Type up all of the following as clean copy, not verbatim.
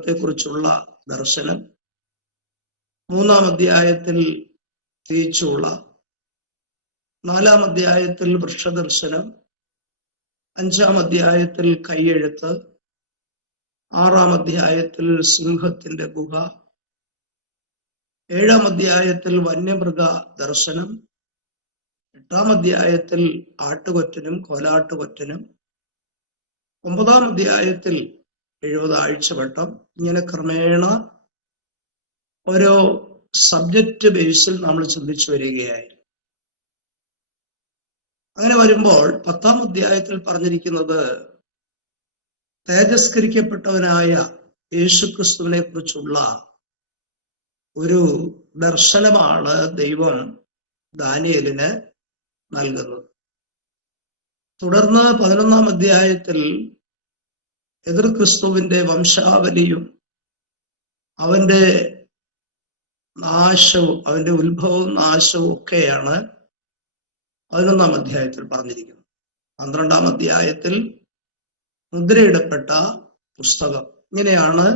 ദൈവത്തെക്കുറിച്ചുള്ള ദർശനം, 3-ാം അധ്യായത്തിൽ തീച്ചൂള, 4-ാം അധ്യായത്തിൽ വൃക്ഷദർശനം, 5-ാം അധ്യായത്തിൽ കൈയെഴുത്ത്, 6-ാം അധ്യായത്തിൽ സിംഹത്തിന്റെ ഗുഹ, 7-ാം അധ്യായത്തിൽ വന്യമൃഗ ദർശനം, 8-ാം അധ്യായത്തിൽ ആട്ടുകൊറ്റനും കോലാട്ടുകൊറ്റനും, 9-ാം അധ്യായത്തിൽ 70 ആഴ്ചവട്ടം. ഇങ്ങനെ ക്രമേണ ഓരോ സബ്ജക്റ്റ് ബേസിൽ നമ്മൾ ചിന്തിച്ചു വരികയായിരുന്നു. അങ്ങനെ വരുമ്പോൾ 10-ാം അധ്യായത്തിൽ പറഞ്ഞിരിക്കുന്നത് തേജസ്കരിക്കപ്പെട്ടവനായ യേശുക്രിസ്തുവിനെ കുറിച്ചുള്ള ഒരു ദർശനമാണ് ദൈവം ദാനിയേലിന് നൽകുന്നത്. തുടർന്ന് 11-ാം അധ്യായത്തിൽ എതിർ ക്രിസ്തുവിന്റെ വംശാവലിയും അവന്റെ നാശവും അവന്റെ ഉത്ഭവവും നാശവും ഒക്കെയാണ് 11-ാം അധ്യായത്തിൽ പറഞ്ഞിരിക്കുന്നത്. 12-ാം അധ്യായത്തിൽ മുദ്രയിടപ്പെട്ട പുസ്തകം. ഇങ്ങനെയാണ്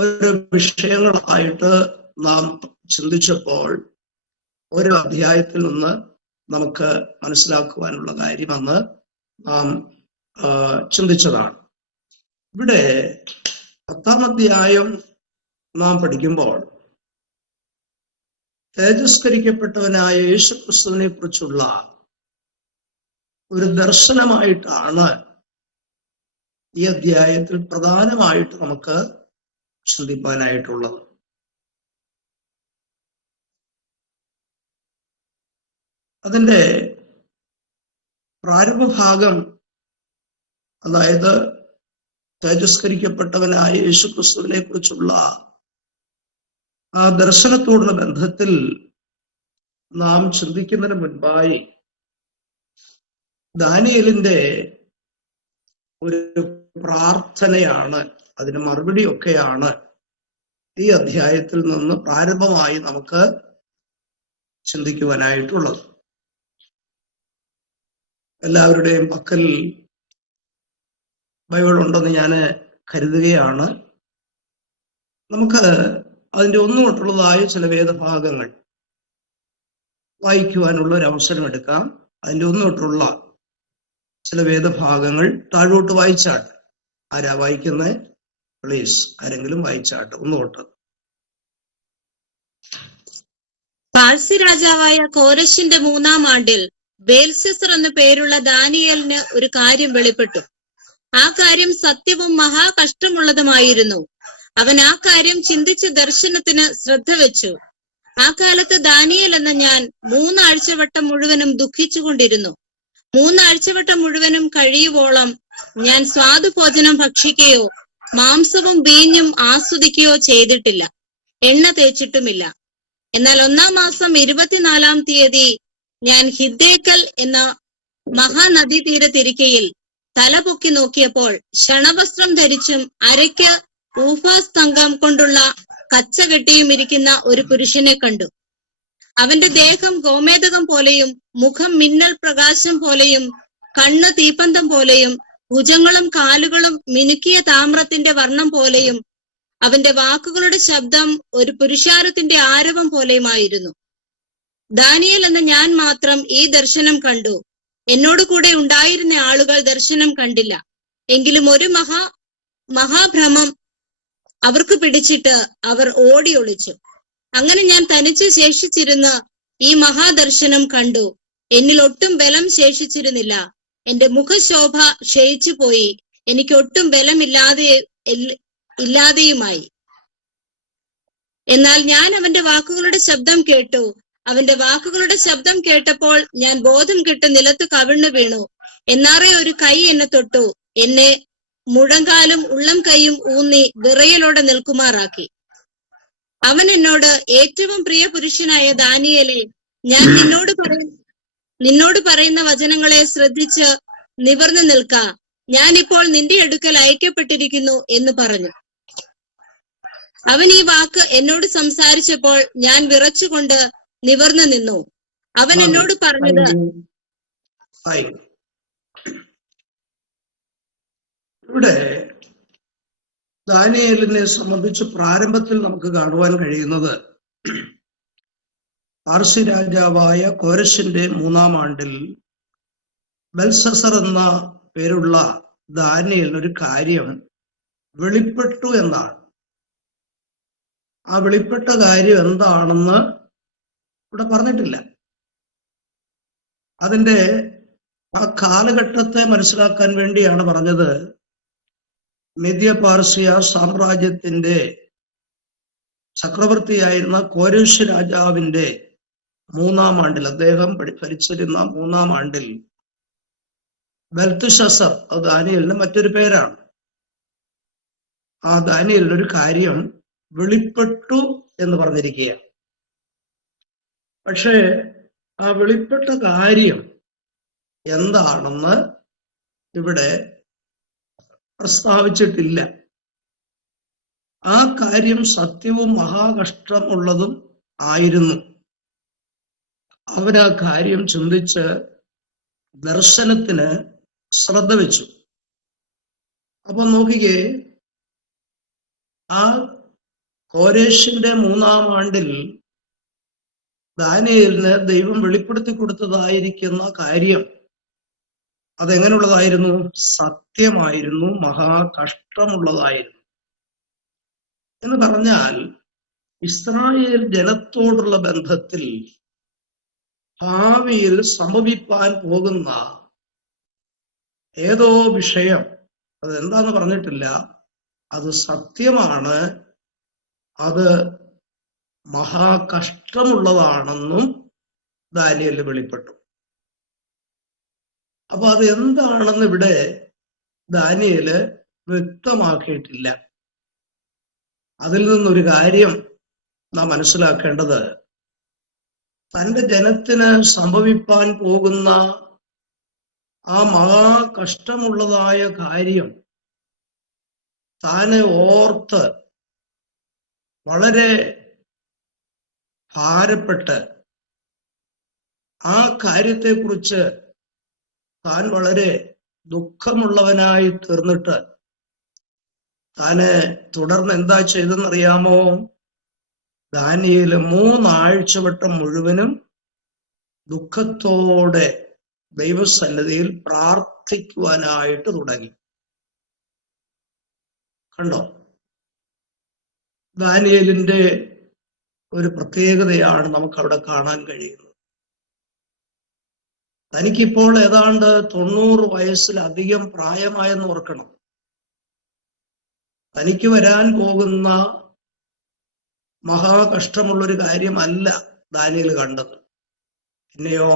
ഓരോ വിഷയങ്ങളായിട്ട് നാം ചിന്തിച്ചപ്പോൾ ഓരോ അധ്യായത്തിൽ നിന്ന് നമുക്ക് മനസ്സിലാക്കുവാനുള്ള കാര്യമെന്ന് നാം ചിന്തിച്ചതാണ്. ഇവിടെ 10-ാം അധ്യായം നാം പഠിക്കുമ്പോൾ തേജസ്കരിക്കപ്പെട്ടവനായ യേശുക്രിസ്തുവിനെ കുറിച്ചുള്ള ഒരു ദർശനമായിട്ടാണ് ഈ അധ്യായത്തിൽ പ്രധാനമായിട്ട് നമുക്ക് ചിന്തിപ്പാനായിട്ടുള്ളത്. അതിൻ്റെ പ്രാരംഭഭാഗം, അതായത് തേജസ്കരിക്കപ്പെട്ടവനായ യേശുക്രിസ്തുവിനെ കുറിച്ചുള്ള ആ ദർശനത്തോടുള്ള ബന്ധത്തിൽ നാം ചിന്തിക്കുന്നതിന് മുൻപായി ദാനിയേലിന്റെ ഒരു പ്രാർത്ഥനയാണ്, അതിന് മറുപടിയൊക്കെയാണ് ഈ അധ്യായത്തിൽ നിന്ന് പ്രാരംഭമായി നമുക്ക് ചിന്തിക്കുവാനായിട്ടുള്ളത്. എല്ലാവരുടെയും പക്കൽ ബൈബിൾ ഉണ്ടെന്ന് ഞാൻ കരുതുകയാണ്. നമുക്ക് അതിൻ്റെ ഒന്നുകൊണ്ടുള്ളതായ ചില വേദഭാഗങ്ങൾ വായിക്കുവാനുള്ള ഒരു അവസരം എടുക്കാം. അതിൻ്റെ ഒന്നുകൊണ്ടുള്ള ചില വേദഭാഗങ്ങൾ താഴോട്ട് വായിച്ചാട്ടെ. ആരാ വായിക്കുന്നത്? പ്ലീസ്, ആരെങ്കിലും വായിച്ചാട്ടെ ഒന്നുകൊട്ട്. പാർസി രാജാവായ കോരശിന്റെ 3-ാം ആണ്ടിൽ ബേൽശസ്സർ എന്ന പേരുള്ള ദാനിയേലിന് ഒരു കാര്യം വെളിപ്പെട്ടു. ആ കാര്യം സത്യവും മഹാകഷ്ടമുള്ളതുമായിരുന്നു. അവൻ ആ കാര്യം ചിന്തിച്ച് ദർശനത്തിന് ശ്രദ്ധ വെച്ചു. ആ കാലത്ത് ദാനിയേൽ എന്ന ഞാൻ 3 ആഴ്ചവട്ടം മുഴുവനും ദുഃഖിച്ചുകൊണ്ടിരുന്നു. 3 ആഴ്ചവട്ടം മുഴുവനും കഴിയുവോളം ഞാൻ സ്വാദുഭോജനം ഭക്ഷിക്കുകയോ മാംസവും വീഞ്ഞും ആസ്വദിക്കുകയോ ചെയ്തിട്ടില്ല, എണ്ണ തേച്ചിട്ടുമില്ല. എന്നാൽ 1-ാം മാസം 24-ാം തീയതി ഞാൻ ഹിദ്ദേക്കൽ എന്ന മഹാനദീതീരത്തിരിക്കയിൽ തലപൊക്കി നോക്കിയപ്പോൾ ശണവസ്ത്രം ധരിച്ചും അരയ്ക്ക് ഊഫാസ് തങ്കം കൊണ്ടുള്ള കച്ച കെട്ടിയും ഇരിക്കുന്ന ഒരു പുരുഷനെ കണ്ടു. അവന്റെ ദേഹം ഗോമേതകം പോലെയും മുഖം മിന്നൽ പ്രകാശം പോലെയും കണ്ണ് തീപ്പന്തം പോലെയും ഭുജങ്ങളും കാലുകളും മിനുക്കിയ താമ്രത്തിന്റെ വർണ്ണം പോലെയും അവന്റെ വാക്കുകളുടെ ശബ്ദം ഒരു പുരുഷാരത്തിന്റെ ആരവം പോലെയുമായിരുന്നു. ദാനിയേൽ എന്ന ഞാൻ മാത്രം ഈ ദർശനം കണ്ടു. എന്നോട് കൂടെ ഉണ്ടായിരുന്ന ആളുകൾ ദർശനം കണ്ടില്ല. എങ്കിലും ഒരു മഹാഭ്രമം അവർക്ക് പിടിച്ചിട്ട് അവർ ഓടി ഒളിച്ചു. അങ്ങനെ ഞാൻ തനിച്ച് ശേഷിച്ചിരുന്ന് ഈ മഹാദർശനം കണ്ടു. എന്നിൽ ഒട്ടും ബലം ശേഷിച്ചിരുന്നില്ല. എന്റെ മുഖശോഭ ക്ഷയിച്ചു പോയി. എനിക്ക് ഒട്ടും ബലമില്ലാതെയുമായി. എന്നാൽ ഞാൻ അവന്റെ വാക്കുകളുടെ ശബ്ദം കേട്ടു. അവന്റെ വാക്കുകളുടെ ശബ്ദം കേട്ടപ്പോൾ ഞാൻ ബോധം കെട്ട് നിലത്ത് കവിണ്ണു വീണു. എന്നാറെ ഒരു കൈ എന്നെ തൊട്ടു. എന്നെ മുഴങ്കാലും ഉള്ളം കൈയും ഊന്നി വിറയലോടെ നിൽക്കുമാറാക്കി. അവൻ എന്നോട്, ഏറ്റവും പ്രിയ പുരുഷനായ ദാനിയേലേ, ഞാൻ നിന്നോട് പറയുന്ന വചനങ്ങളെ ശ്രദ്ധിച്ച് നിവർന്നു നിൽക്ക. ഞാനിപ്പോൾ നിന്റെ അടുക്കൽ അയക്കപ്പെട്ടിരിക്കുന്നു എന്ന് പറഞ്ഞു. അവൻ ഈ വാക്ക് എന്നോട് സംസാരിച്ചപ്പോൾ ഞാൻ വിറച്ചുകൊണ്ട് നിവർന്നു നിന്നു. അവൻ എന്നോട് പറഞ്ഞത്, ഇവിടെ ദാനിയേലിനെ സംബന്ധിച്ച് പ്രാരംഭത്തിൽ നമുക്ക് കാണുവാൻ കഴിയുന്നത് പാർസി രാജാവായ കോരശിന്റെ 3-ാം ആണ്ടിൽ ബെൽസസർ എന്ന പേരുള്ള ദാനിയേലിന് ഒരു കാര്യം വെളിപ്പെട്ടു എന്നാണ്. ആ വെളിപ്പെട്ട കാര്യം എന്താണെന്ന് ഇവിടെ പറഞ്ഞിട്ടില്ല. അതിന്റെ ആ കാലഘട്ടത്തെ മനസ്സിലാക്കാൻ വേണ്ടിയാണ് പറഞ്ഞത്. മെദ്യ പാർസിയ സാമ്രാജ്യത്തിന്റെ ചക്രവർത്തിയായിരുന്ന കോരേശ് രാജാവിന്റെ 3-ാം ആണ്ടിൽ, അദ്ദേഹം ഭരിച്ചിരുന്ന 3-ാം ആണ്ടിൽ ബെൽത്ത്ശസ്സർ, അത് ദാനിയേലിന് മറ്റൊരു പേരാണ്, ആ ദാനിയേലിന് ഒരു കാര്യം വെളിപ്പെട്ടു എന്ന് പറഞ്ഞിരിക്കുകയാണ്. പക്ഷേ ആ വെളിപ്പെട്ട കാര്യം എന്താണെന്ന് ഇവിടെ പ്രസ്താവിച്ചിട്ടില്ല. ആ കാര്യം സത്യവും മഹാകഷ്ടമുള്ളതും ആയിരുന്നു. അവരാ കാര്യം ചിന്തിച്ച് ദർശനത്തിന് ശ്രദ്ധ വെച്ചു. അപ്പൊ നോക്കിക്കേ, ആ കോരേശിന്റെ 3-ാം ആണ്ടിൽ ദാനിയേലിന് ദൈവം വെളിപ്പെടുത്തി കൊടുത്തതായിരിക്കുന്ന കാര്യം അതെങ്ങനെയുള്ളതായിരുന്നു? സത്യമായിരുന്നു, മഹാകഷ്ടമുള്ളതായിരുന്നു. എന്ന് പറഞ്ഞാൽ ഇസ്രായേൽ ജനത്തോടുള്ള ബന്ധത്തിൽ ഭാവിയിൽ സംഭവിപ്പാൻ പോകുന്ന ഏതോ വിഷയം, അതെന്താന്ന് പറഞ്ഞിട്ടില്ല, അത് സത്യമാണ്, അത് മഹാകഷ്ടമുള്ളതാണെന്നും ദാനിയേലിന് വെളിപ്പെട്ടു. അപ്പൊ അത് എന്താണെന്ന് ഇവിടെ ദാനിയേല് വ്യക്തമാക്കിയിട്ടില്ല. അതിൽ നിന്നൊരു കാര്യം നാം മനസ്സിലാക്കേണ്ടത്, തന്റെ ജനത്തിന് സംഭവിപ്പാൻ പോകുന്ന ആ മഹാകഷ്ടമുള്ളതായ കാര്യം താനെ ഓർത്ത് വളരെ ഭാരപ്പെട്ട് ആ കാര്യത്തെക്കുറിച്ച് താൻ വളരെ ദുഃഖമുള്ളവനായി തീർന്നിട്ട് താന് തുടർന്ന് എന്താ ചെയ്തെന്നറിയാമോ? ദാനിയേല് 3 ആഴ്ചവട്ടം മുഴുവനും ദുഃഖത്തോടെ ദൈവസന്നിധിയിൽ പ്രാർത്ഥിക്കുവാനായിട്ട് തുടങ്ങി. കണ്ടോ? ദാനിയേലിന്റെ ഒരു പ്രത്യേകതയാണ് നമുക്കവിടെ കാണാൻ കഴിയുന്നത്. തനിക്കിപ്പോൾ ഏതാണ്ട് 90 വയസ്സിലധികം പ്രായമായെന്ന് ഓർക്കണം. തനിക്ക് വരാൻ പോകുന്ന മഹാകഷ്ടമുള്ളൊരു കാര്യമല്ല ദാനിയേൽ കണ്ടത്. പിന്നെയോ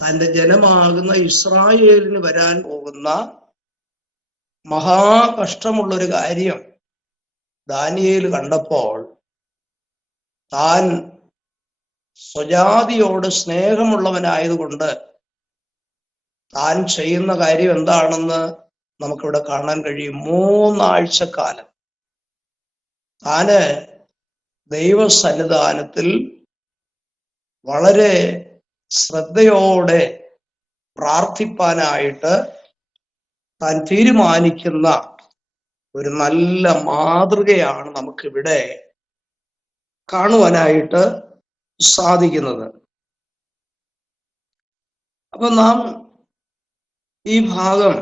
തന്റെ ജനമാകുന്ന ഇസ്രായേലിന് വരാൻ പോകുന്ന മഹാകഷ്ടമുള്ളൊരു കാര്യം ദാനിയേൽ കണ്ടപ്പോൾ താൻ സ്വജാതിയോട് സ്നേഹമുള്ളവനായതുകൊണ്ട് താൻ ചെയ്യുന്ന കാര്യം എന്താണെന്ന് നമുക്കിവിടെ കാണാൻ കഴിയും. 3 ആഴ്ചക്കാലം താന് ദൈവസന്നിധാനത്തിൽ വളരെ ശ്രദ്ധയോടെ പ്രാർത്ഥിപ്പാനായിട്ട് താൻ തീരുമാനിക്കുന്ന ഒരു നല്ല മാതൃകയാണ് നമുക്കിവിടെ കാണുവാനായിട്ട് സാധിക്കുന്നത്. അപ്പൊ നാം ഈ ഭാഗം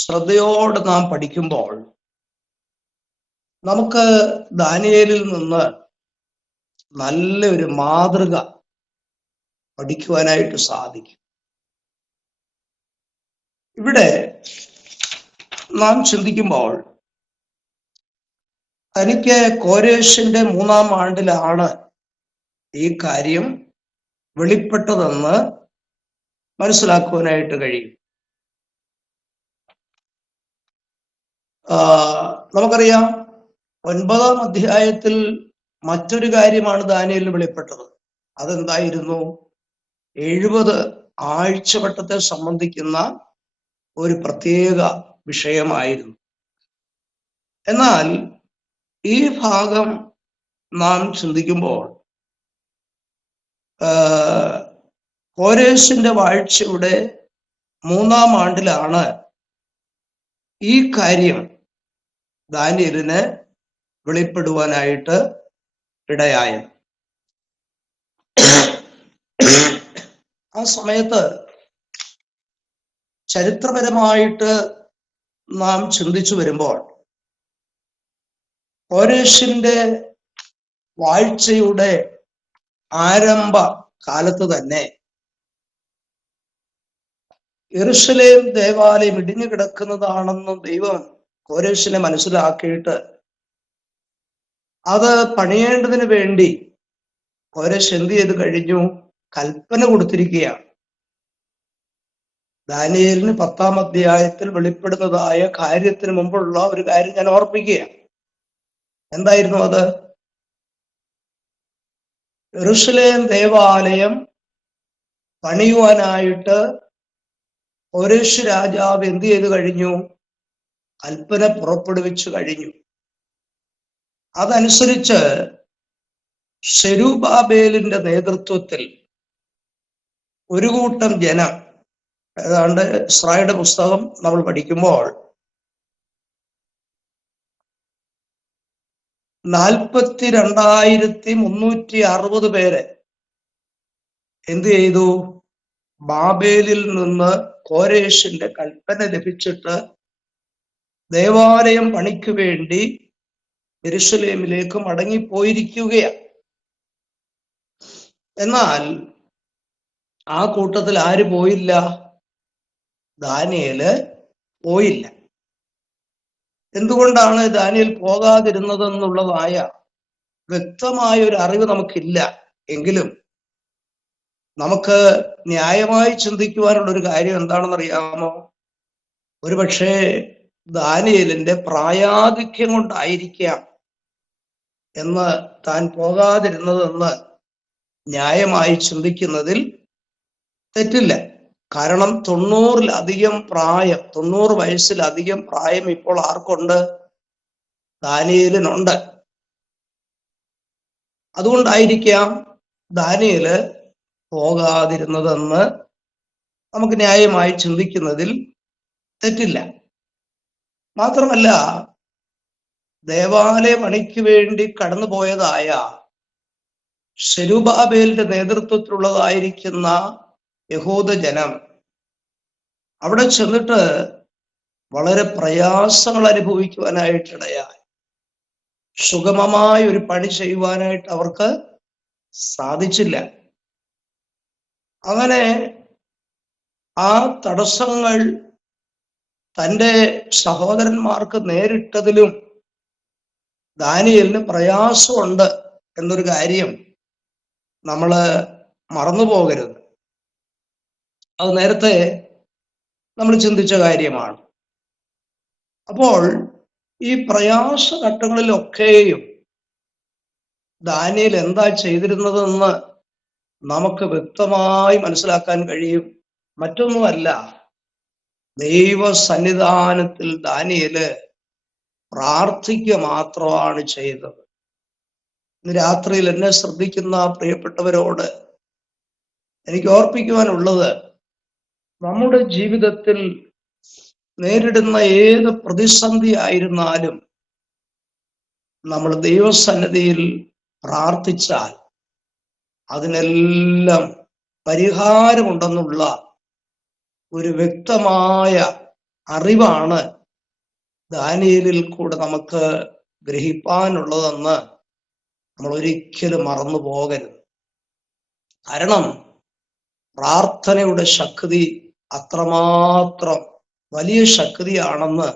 ശ്രദ്ധയോടെ നാം പഠിക്കുമ്പോൾ നമുക്ക് ദാനിയേലിൽ നിന്ന് നല്ലൊരു മാതൃക പഠിക്കുവാനായിട്ട് സാധിക്കും. ഇവിടെ നാം ചിന്തിക്കുമ്പോൾ തനിക്ക് കോരേശിന്റെ 3-ാം ആണ്ടിലാണ് ഈ കാര്യം വെളിപ്പെട്ടതെന്ന് മനസ്സിലാക്കുവാനായിട്ട് കഴിയും. നമുക്കറിയാം 9-ാം അധ്യായത്തിൽ മറ്റൊരു കാര്യമാണ് ദാനിയേലിന് വെളിപ്പെട്ടത്. അതെന്തായിരുന്നു? 70 ആഴ്ചവട്ടത്തെ സംബന്ധിക്കുന്ന ഒരു പ്രത്യേക വിഷയമായിരുന്നു. എന്നാൽ ഈ ഭാഗം നാം ചിന്തിക്കുമ്പോൾ കോരേശിന്റെ വാഴ്ചയുടെ 3-ാം ആണ്ടിലാണ് ഈ കാര്യം ദാനിയേലിന് വെളിപ്പെടുവാനായിട്ട് ഇടയായത്. ആ സമയത്ത് ചരിത്രപരമായിട്ട് നാം ചിന്തിച്ചു വരുമ്പോൾ കോരേശിന്റെ വാഴ്ചയുടെ ആരംഭ കാലത്ത് തന്നെ യെരൂശലേം ദേവാലയം ഇടിഞ്ഞു കിടക്കുന്നതാണെന്ന് ദൈവം കോരേശിനെ മനസ്സിലാക്കിയിട്ട് അത് പണിയേണ്ടതിന് വേണ്ടി കോരേശ് എന്ത് ചെയ്ത് കഴിഞ്ഞു? കൽപ്പന കൊടുത്തിരിക്കുകയാണ്. ദാനിയേലിന് 10-ാം അധ്യായത്തിൽ വെളിപ്പെടുന്നതായ കാര്യത്തിന് മുമ്പുള്ള ഒരു കാര്യം ഞാൻ ഓർപ്പിക്കുകയാണ്. എന്തായിരുന്നു അത്? യെരൂശലേം ദേവാലയം പണിയുവാനായിട്ട് കോരേശ് രാജാവ് എന്ത് ചെയ്തു കഴിഞ്ഞു? കൽപ്പന പുറപ്പെടുവിച്ചു കഴിഞ്ഞു. അതനുസരിച്ച് സെരുബ്ബാബേലിന്റെ നേതൃത്വത്തിൽ ഒരു കൂട്ടം ജനം, ഏതാണ്ട് ഇസ്രായേലിന്റെ പുസ്തകം നമ്മൾ പഠിക്കുമ്പോൾ 42,360 പേരെ എന്ത് ചെയ്തു? ബാബേലിൽ നിന്ന് കോരേശിന്റെ കൽപ്പന ലഭിച്ചിട്ട് ദേവാലയം പണിക്ക് വേണ്ടി യെരൂശലേമിലേക്ക് മടങ്ങിപ്പോയിരിക്കുകയാണ്. എന്നാൽ ആ കൂട്ടത്തിൽ ആര് പോയില്ല? ദാനിയേല് പോയില്ല. എന്തുകൊണ്ടാണ് ദാനിയേൽ പോകാതിരുന്നതെന്നുള്ളതായ വ്യക്തമായ ഒരു അറിവ് നമുക്കില്ല. എങ്കിലും നമുക്ക് ന്യായമായി ചിന്തിക്കുവാനുള്ള ഒരു കാര്യം എന്താണെന്ന് അറിയാമോ? ഒരുപക്ഷെ ദാനിയേലിന്റെ പ്രായാധിക്യം കൊണ്ടായിരിക്കാം എന്ന് താൻ പോകാതിരുന്നതെന്ന് ന്യായമായി ചിന്തിക്കുന്നതിൽ തെറ്റില്ല. കാരണം 90 വയസ്സിലധികം പ്രായം ഇപ്പോൾ ആർക്കുണ്ട്? ദാനിയേലിനുണ്ട്. അതുകൊണ്ടായിരിക്കാം ദാനിയേല് പോകാതിരുന്നതെന്ന് നമുക്ക് ന്യായമായി ചിന്തിക്കുന്നതിൽ തെറ്റില്ല. മാത്രമല്ല, ദേവാലയ പണിക്ക് വേണ്ടി കടന്നുപോയതായ സെരുബ്ബാബേലിന്റെ നേതൃത്വത്തിലുള്ളതായിരിക്കുന്ന യഹൂദ ജനം അവിടെ ചെന്നിട്ട് വളരെ പ്രയാസങ്ങൾ അനുഭവിക്കുവാനായിട്ടിടയായി. സുഗമമായ ഒരു പണി ചെയ്യുവാനായിട്ട് അവർക്ക് സാധിച്ചില്ല. അങ്ങനെ ആ തടസ്സങ്ങൾ തൻ്റെ സഹോദരന്മാർക്ക് നേരിട്ടതിലും ദാനിയേലിന് പ്രയാസമുണ്ട് എന്നൊരു കാര്യം നമ്മൾ മറന്നു പോകരുത്. അത് നേരത്തെ നമ്മൾ ചിന്തിച്ച കാര്യമാണ്. അപ്പോൾ ഈ പ്രയാസഘട്ടങ്ങളിലൊക്കെയും ദാനിയേൽ എന്താ ചെയ്തിരുന്നതെന്ന് നമുക്ക് വ്യക്തമായി മനസ്സിലാക്കാൻ കഴിയും. മറ്റൊന്നുമല്ല, ദൈവ സന്നിധാനത്തിൽ ദാനിയേല് പ്രാർത്ഥിക്കുക മാത്രമാണ് ചെയ്തത്. ഇന്ന് രാത്രിയിൽ എന്നെ ശ്രദ്ധിക്കുന്ന പ്രിയപ്പെട്ടവരോട് എനിക്ക് ഓർപ്പിക്കുവാനുള്ളത്, നമ്മുടെ ജീവിതത്തിൽ നേരിടുന്ന ഏത് പ്രതിസന്ധി ആയിരുന്നാലും നമ്മൾ ദൈവസന്നിധിയിൽ പ്രാർത്ഥിച്ചാൽ അതിനെല്ലാം പരിഹാരമുണ്ടെന്നുള്ള ഒരു വ്യക്തമായ അറിവാണ് ദാനിയേലിൽ കൂടെ നമുക്ക് ഗ്രഹിപ്പാനുള്ളതെന്ന് നമ്മൾ ഒരിക്കലും മറന്നു പോകരുത്. കാരണം പ്രാർത്ഥനയുടെ ശക്തി അത്രമാത്രം വലിയ ശക്തിയാണെന്ന്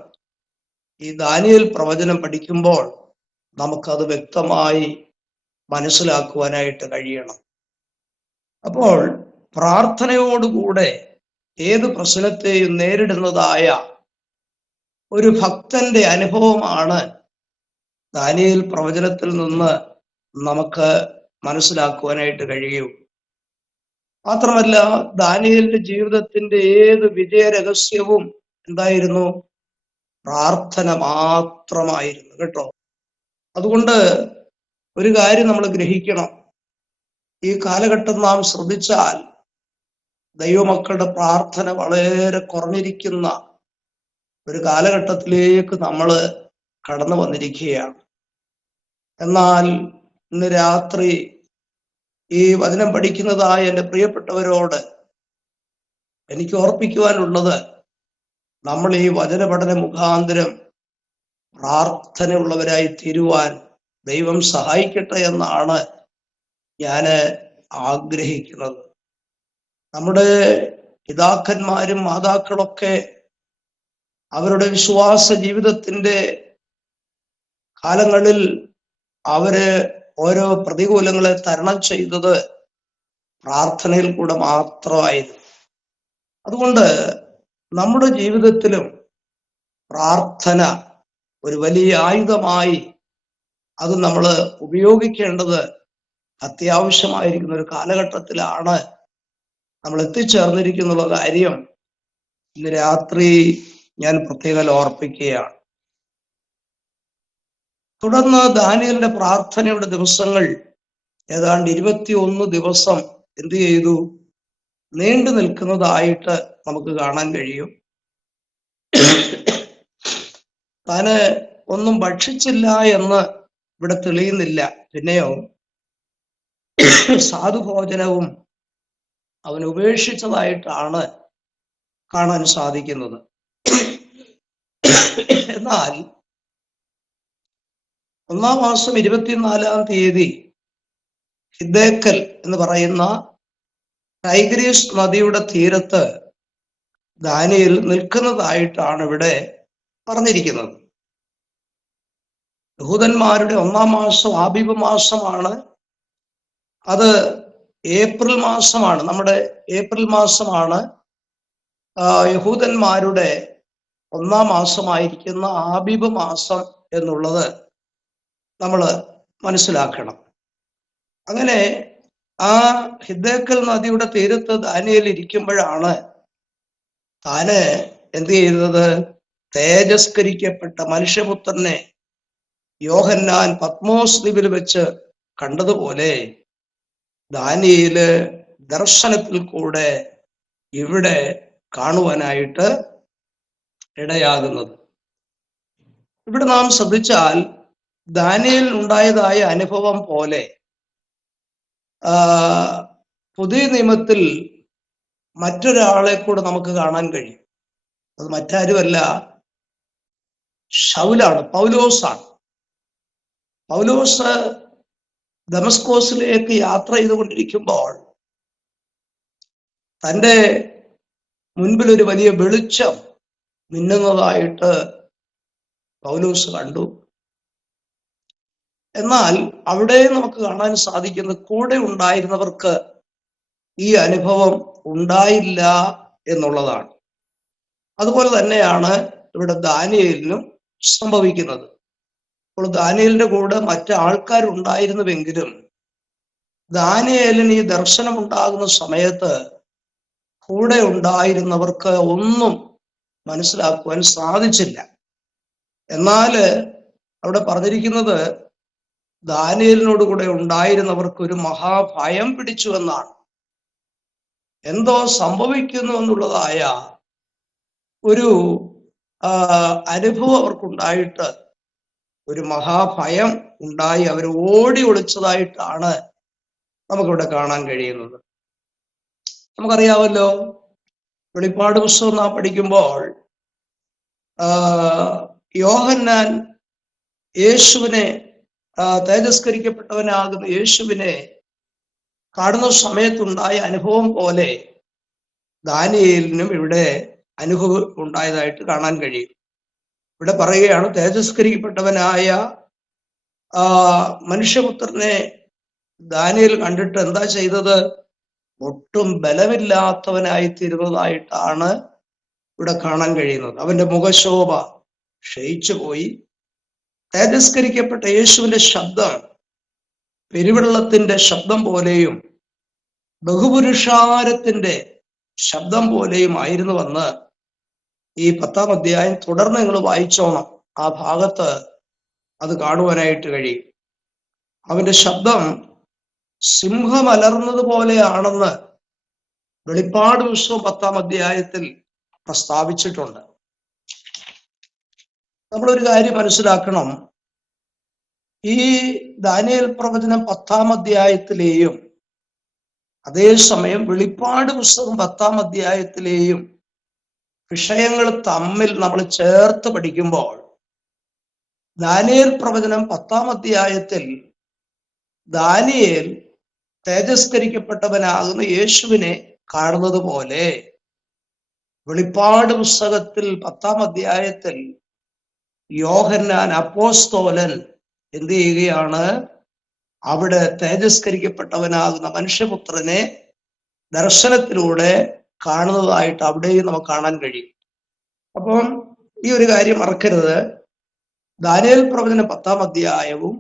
ഈ ദാനിയേൽ പ്രവചനം പഠിക്കുമ്പോൾ നമുക്കത് വ്യക്തമായി മനസ്സിലാക്കുവാനായിട്ട് കഴിയണം. അപ്പോൾ പ്രാർത്ഥനയോടുകൂടെ ഏത് പ്രശ്നത്തെയും നേരിടുന്നതായ ഒരു ഭക്തന്റെ അനുഭവമാണ് ദാനിയേൽ പ്രവചനത്തിൽ നിന്ന് നമുക്ക് മനസ്സിലാക്കുവാനായിട്ട് കഴിയൂ. മാത്രമല്ല, ദാനിയേലിന്റെ ജീവിതത്തിന്റെ ഏത് വിജയ രഹസ്യവും എന്തായിരുന്നു? പ്രാർത്ഥന മാത്രമായിരുന്നു കേട്ടോ. അതുകൊണ്ട് ഒരു കാര്യം നമ്മൾ ഗ്രഹിക്കണം. ഈ കാലഘട്ടം നാം ശ്രദ്ധിച്ചാൽ ദൈവമക്കളുടെ പ്രാർത്ഥന വളരെ കുറഞ്ഞിരിക്കുന്ന ഒരു കാലഘട്ടത്തിലേക്ക് നമ്മൾ കടന്നു വന്നിരിക്കുകയാണ്. എന്നാൽ ഇന്ന് രാത്രി ഈ വചനം പഠിക്കുന്നതായ എൻ്റെ പ്രിയപ്പെട്ടവരോട് എനിക്ക് ഓർപ്പിക്കുവാനുള്ളത്, നമ്മൾ ഈ വചന പഠന മുഖാന്തരം പ്രാർത്ഥനയുള്ളവരായി തീരുവാൻ ദൈവം സഹായിക്കട്ടെ എന്നാണ് ഞാൻ ആഗ്രഹിക്കുന്നത്. നമ്മുടെ പിതാക്കന്മാരും മാതാക്കളൊക്കെ അവരുടെ വിശ്വാസ ജീവിതത്തിന്റെ കാലങ്ങളിൽ അവര് ഓരോ പ്രതികൂലങ്ങളെ തരണം ചെയ്തത് പ്രാർത്ഥനയിൽ കൂടെ മാത്രമായിരുന്നു. അതുകൊണ്ട് നമ്മുടെ ജീവിതത്തിലും പ്രാർത്ഥന ഒരു വലിയ ആയുധമായി അത് നമ്മൾ ഉപയോഗിക്കേണ്ടത് അത്യാവശ്യമായിരിക്കുന്ന ഒരു കാലഘട്ടത്തിലാണ് നമ്മൾ എത്തിച്ചേർന്നിരിക്കുന്ന കാര്യം ഇന്ന് രാത്രി ഞാൻ പ്രത്യേകം ഓർപ്പിക്കുകയാണ്. തുടർന്ന് ദാനിയേലിന്റെ പ്രാർത്ഥനയുടെ ദിവസങ്ങൾ ഏതാണ്ട് 21 ദിവസം എന്ത് ചെയ്തു? നീണ്ടു നിൽക്കുന്നതായിട്ട് നമുക്ക് കാണാൻ കഴിയും. താന് ഒന്നും ഭക്ഷിച്ചില്ല എന്ന് ഇവിടെ തെളിയുന്നില്ല. പിന്നെയോ സാധുഭോജനവും അവൻ ഉപേക്ഷിച്ചതായിട്ടാണ് കാണാൻ സാധിക്കുന്നത്. എന്നാൽ 1-ാം മാസം 24-ാം തീയതി ഹിദ്ദേക്കൽ എന്ന് പറയുന്ന ടൈഗ്രീസ് നദിയുടെ തീരത്ത് ദാനിയേൽ നിൽക്കുന്നതായിട്ടാണ് ഇവിടെ പറഞ്ഞിരിക്കുന്നത്. യഹൂദന്മാരുടെ 1-ാം മാസം ആബീബ് മാസമാണ്. അത് ഏപ്രിൽ മാസമാണ്. നമ്മുടെ ഏപ്രിൽ മാസമാണ് യഹൂദന്മാരുടെ 1-ാം മാസമായിരിക്കുന്ന ആബീബ് മാസം എന്നുള്ളത് നമ്മൾ മനസ്സിലാക്കണം. അങ്ങനെ ആ ഹിദ്ദേക്കൽ നദിയുടെ തീരത്ത് ദാനിയേൽ ഇരിക്കുമ്പോഴാണ് താന് എന്ത് ചെയ്തത്? തേജസ്കരിക്കപ്പെട്ട മനുഷ്യപുത്രനെ യോഹന്നാൻ പത്മോസ് ദ്വീപിൽ വെച്ച് കണ്ടതുപോലെ ദാനിയേല് ദർശനത്തിൽ കൂടെ ഇവിടെ കാണുവാനായിട്ട് ഇടയാകുന്നത്. ഇവിടെ നാം ശ്രദ്ധിച്ചാൽ ദാനിയേൽ ഉണ്ടായതായ അനുഭവം പോലെ പുതിയ നിയമത്തിൽ മറ്റൊരാളെ കൂടെ നമുക്ക് കാണാൻ കഴിയും. അത് മറ്റാരുമല്ല, ശൗലാണ്, പൗലോസാണ്. പൗലോസ് ദമസ്കോസിലേക്ക് യാത്ര ചെയ്തുകൊണ്ടിരിക്കുമ്പോൾ തൻ്റെ മുൻപിൽ ഒരു വലിയ വെളിച്ചം മിന്നുന്നതായിട്ട് പൗലോസ് കണ്ടു. എന്നാൽ അവിടെ നമുക്ക് കാണാൻ സാധിക്കുന്ന കൂടെ ഉണ്ടായിരുന്നവർക്ക് ഈ അനുഭവം ഉണ്ടായില്ല എന്നുള്ളതാണ്. അതുപോലെ തന്നെയാണ് ഇവിടെ ദാനിയേലിനും സംഭവിക്കുന്നത്. അപ്പോൾ ദാനിയേലിന്റെ കൂടെ മറ്റു ആൾക്കാരുണ്ടായിരുന്നുവെങ്കിലും ദാനിയേലിന് ഈ ദർശനം ഉണ്ടാകുന്ന സമയത്ത് കൂടെ ഉണ്ടായിരുന്നവർക്ക് ഒന്നും മനസ്സിലാക്കുവാൻ സാധിച്ചില്ല. എന്നാൽ അവിടെ പറഞ്ഞിരിക്കുന്നത് ദാനിയേലിനോട് കൂടെ ഉണ്ടായിരുന്നവർക്ക് ഒരു മഹാഭയം പിടിച്ചു എന്നാണ്. എന്തോ സംഭവിക്കുന്നു എന്നുള്ളതായ ഒരു അനുഭവം അവർക്കുണ്ടായിട്ട് ഒരു മഹാഭയം ഉണ്ടായി അവർ ഓടി ഒളിച്ചതായിട്ടാണ് നമുക്കിവിടെ കാണാൻ കഴിയുന്നത്. നമുക്കറിയാമല്ലോ, വെളിപ്പാട് പുസ്തകം നാം പഠിക്കുമ്പോൾ യോഹന്നാൻ യേശുവിനെ തേജസ്കരിക്കപ്പെട്ടവനാകുന്ന യേശുവിനെ കാണുന്ന സമയത്തുണ്ടായ അനുഭവം പോലെ ദാനിയേലിനും ഇവിടെ അനുഭവം ഉണ്ടായതായിട്ട് കാണാൻ കഴിയും. ഇവിടെ പറയുകയാണ്, തേജസ്കരിക്കപ്പെട്ടവനായ മനുഷ്യപുത്രനെ ദാനിയേൽ കണ്ടിട്ട് എന്താ ചെയ്തത്? ഒട്ടും ബലമില്ലാത്തവനായി തീരുന്നതായിട്ടാണ് ഇവിടെ കാണാൻ കഴിയുന്നത്. അവന്റെ മുഖശോഭ ക്ഷയിച്ചു പോയി. തേജസ്കരിക്കപ്പെട്ട യേശുവിന്റെ ശബ്ദം പെരുവെള്ളത്തിന്റെ ശബ്ദം പോലെയും ബഹുപുരുഷാരത്തിന്റെ ശബ്ദം പോലെയും ആയിരുന്നുവെന്ന് ഈ 10-ാം അധ്യായം തുടർന്ന് നിങ്ങൾ വായിച്ചോണം. ആ ഭാഗത്ത് അത് കാണുവാനായിട്ട് കഴിയും. അവന്റെ ശബ്ദം സിംഹമലർന്നത് പോലെയാണെന്ന് വെളിപ്പാട് പുസ്തകം 10-ാം അധ്യായത്തിൽ പ്രസ്താവിച്ചിട്ടുണ്ട്. നമ്മളൊരു കാര്യം മനസ്സിലാക്കണം. ഈ ദാനിയേൽ പ്രവചനം 10-ാം അധ്യായത്തിലെയും അതേസമയം വെളിപ്പാട് പുസ്തകം 10-ാം അധ്യായത്തിലെയും വിഷയങ്ങൾ തമ്മിൽ നമ്മൾ ചേർത്ത് പഠിക്കുമ്പോൾ ദാനിയേൽ പ്രവചനം 10-ാം അധ്യായത്തിൽ ദാനിയേൽ തേജസ്കരിക്കപ്പെട്ടവനാകുന്ന യേശുവിനെ കാണുന്നത് പോലെ വെളിപ്പാട് പുസ്തകത്തിൽ 10-ാം അധ്യായത്തിൽ യോഹന്നാൻ അപ്പോസ്തോലൻ എന്ത് ചെയ്യുകയാണ്? അവിടെ തേജസ്കരിക്കപ്പെട്ടവനാകുന്ന മനുഷ്യപുത്രനെ ദർശനത്തിലൂടെ കാണുന്നതായിട്ട് അവിടെയും നമുക്ക് കാണാൻ കഴിയും. അപ്പം ഈ ഒരു കാര്യം മറക്കരുത്. ദാനിയേൽ പ്രവചനം 10-ാം അധ്യായവും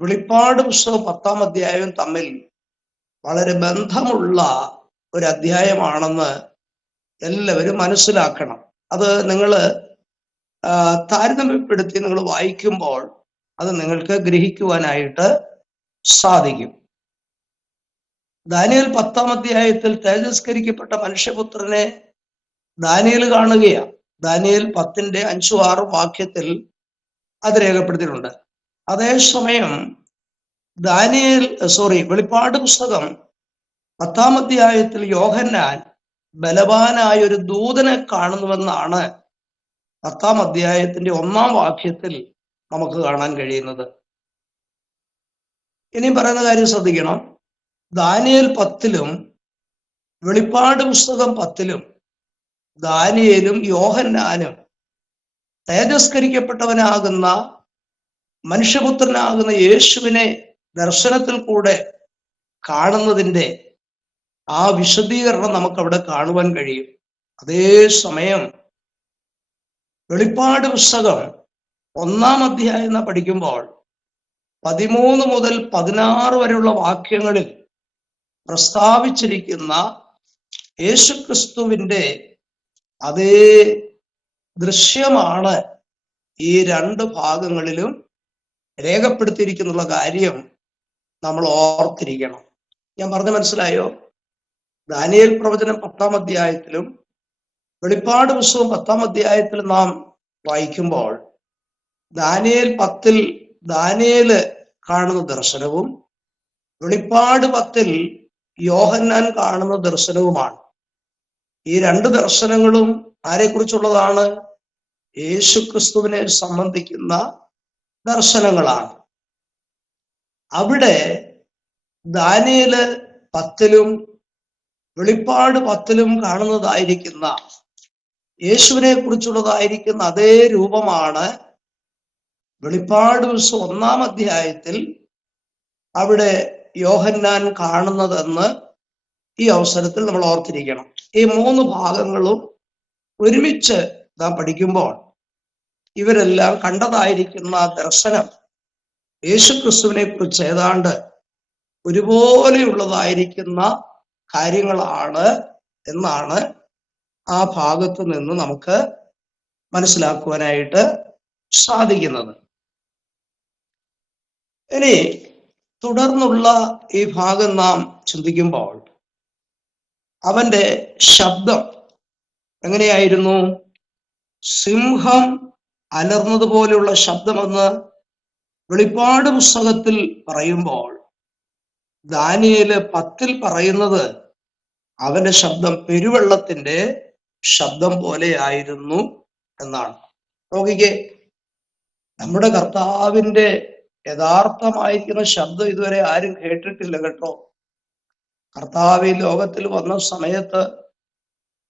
വെളിപ്പാട് പുസ്തകം 10-ാം അധ്യായവും തമ്മിൽ വളരെ ബന്ധമുള്ള ഒരു അധ്യായമാണെന്ന് എല്ലാവരും മനസ്സിലാക്കണം. അത് നിങ്ങൾ താരതമ്യപ്പെടുത്തി നിങ്ങൾ വായിക്കുമ്പോൾ അത് നിങ്ങൾക്ക് ഗ്രഹിക്കുവാനായിട്ട് സാധിക്കും. ദാനിയേൽ 10-ാം അധ്യായത്തിൽ തേജസ്കരിക്കപ്പെട്ട മനുഷ്യപുത്രനെ ദാനിയേൽ കാണുകയാണ്. ദാനിയേൽ 10-ന്റെ 5-6 വാക്യത്തിൽ അത് രേഖപ്പെടുത്തിയിട്ടുണ്ട്. അതേസമയം വെളിപ്പാട് പുസ്തകം 10-ാം അധ്യായത്തിൽ യോഹന്നാൻ ബലവാനായ ഒരു ദൂതനെ കാണുന്നുവെന്നാണ് 10-ാം അധ്യായത്തിന്റെ 1-ാം വാക്യത്തിൽ നമുക്ക് കാണാൻ കഴിയുന്നത്. ഇനിയും പറയുന്ന കാര്യം ശ്രദ്ധിക്കണം. ദാനിയേൽ 10-ലും വെളിപ്പാട് പുസ്തകം 10-ലും ദാനിയേലും യോഹന്നാനും തേജസ്കരിക്കപ്പെട്ടവനാകുന്ന മനുഷ്യപുത്രനാകുന്ന യേശുവിനെ ദർശനത്തിൽ കൂടെ കാണുന്നതിൻ്റെ ആ വിശദീകരണം നമുക്കവിടെ കാണുവാൻ കഴിയും. അതേസമയം വെളിപ്പാട് പുസ്തകം 1-ാം അധ്യായം പഠിക്കുമ്പോൾ 13 മുതൽ 16 വരെയുള്ള വാക്യങ്ങളിൽ പ്രസ്താവിച്ചിരിക്കുന്ന യേശുക്രിസ്തുവിന്റെ അതേ ദൃശ്യമാണ് ഈ 2 ഭാഗങ്ങളിലും രേഖപ്പെടുത്തിയിരിക്കുന്ന കാര്യം നമ്മൾ ഓർത്തിരിക്കണം. ഞാൻ പറഞ്ഞ മനസ്സിലായോ? ദാനിയേൽ പ്രവചനം 10-ാം അധ്യായത്തിലും വെളിപ്പാട് പുസ്തകം 10-ാം അധ്യായത്തിലും നാം വായിക്കുമ്പോൾ ദാനിയേൽ 10-ൽ ദാനിയേല് കാണുന്ന ദർശനവും വെളിപ്പാട് 10-ൽ യോഹന്നാൻ കാണുന്ന ദർശനവുമാണ്. ഈ 2 ദർശനങ്ങളും ആരെക്കുറിച്ചുള്ളതാണ്? യേശുക്രിസ്തുവിനെ സംബന്ധിക്കുന്ന ദർശനങ്ങളാണ്. അവിടെ ദാനിയേല് 10-ലും വെളിപ്പാട് 10-ലും കാണുന്നതായിരിക്കുന്ന യേശുവിനെ കുറിച്ചുള്ളതായിരിക്കുന്ന അതേ രൂപമാണ് വെളിപ്പാട് പുസ്തകം 1-ാം അധ്യായത്തിൽ അവിടെ യോഹന്നാൻ കാണുന്നതെന്ന് ഈ അവസരത്തിൽ നമ്മൾ ഓർത്തിരിക്കണം. ഈ 3 ഭാഗങ്ങളും ഒരുമിച്ച് നാം പഠിക്കുമ്പോൾ ഇവരെല്ലാം കണ്ടതായിരിക്കുന്ന ദർശനം യേശുക്രിസ്തുവിനെ കുറിച്ച് ഏതാണ്ട് ഒരുപോലെയുള്ളതായിരിക്കുന്ന കാര്യങ്ങളാണ് എന്നാണ് ആ ഭാഗത്ത് നിന്ന് നമുക്ക് മനസ്സിലാക്കുവാനായിട്ട് സാധിക്കുന്നത്. ഇനി തുടർന്നുള്ള ഈ ഭാഗം നാം ചിന്തിക്കുമ്പോൾ അവന്റെ ശബ്ദം എങ്ങനെയായിരുന്നു? സിംഹം അലർന്നതുപോലെയുള്ള ശബ്ദമെന്ന് വെളിപ്പാട് പുസ്തകത്തിൽ പറയുമ്പോൾ ദാനിയേല് 10-ൽ പറയുന്നത് അവന്റെ ശബ്ദം പെരുവെള്ളത്തിന്റെ ശബ്ദം പോലെയായിരുന്നു എന്നാണ്. നോക്കിക്കേ, നമ്മുടെ കർത്താവിന്റെ യഥാർത്ഥമായിരിക്കുന്ന ശബ്ദം ഇതുവരെ ആരും കേട്ടിട്ടില്ല കേട്ടോ. കർത്താവ് ഈ ലോകത്തിൽ വന്ന സമയത്ത്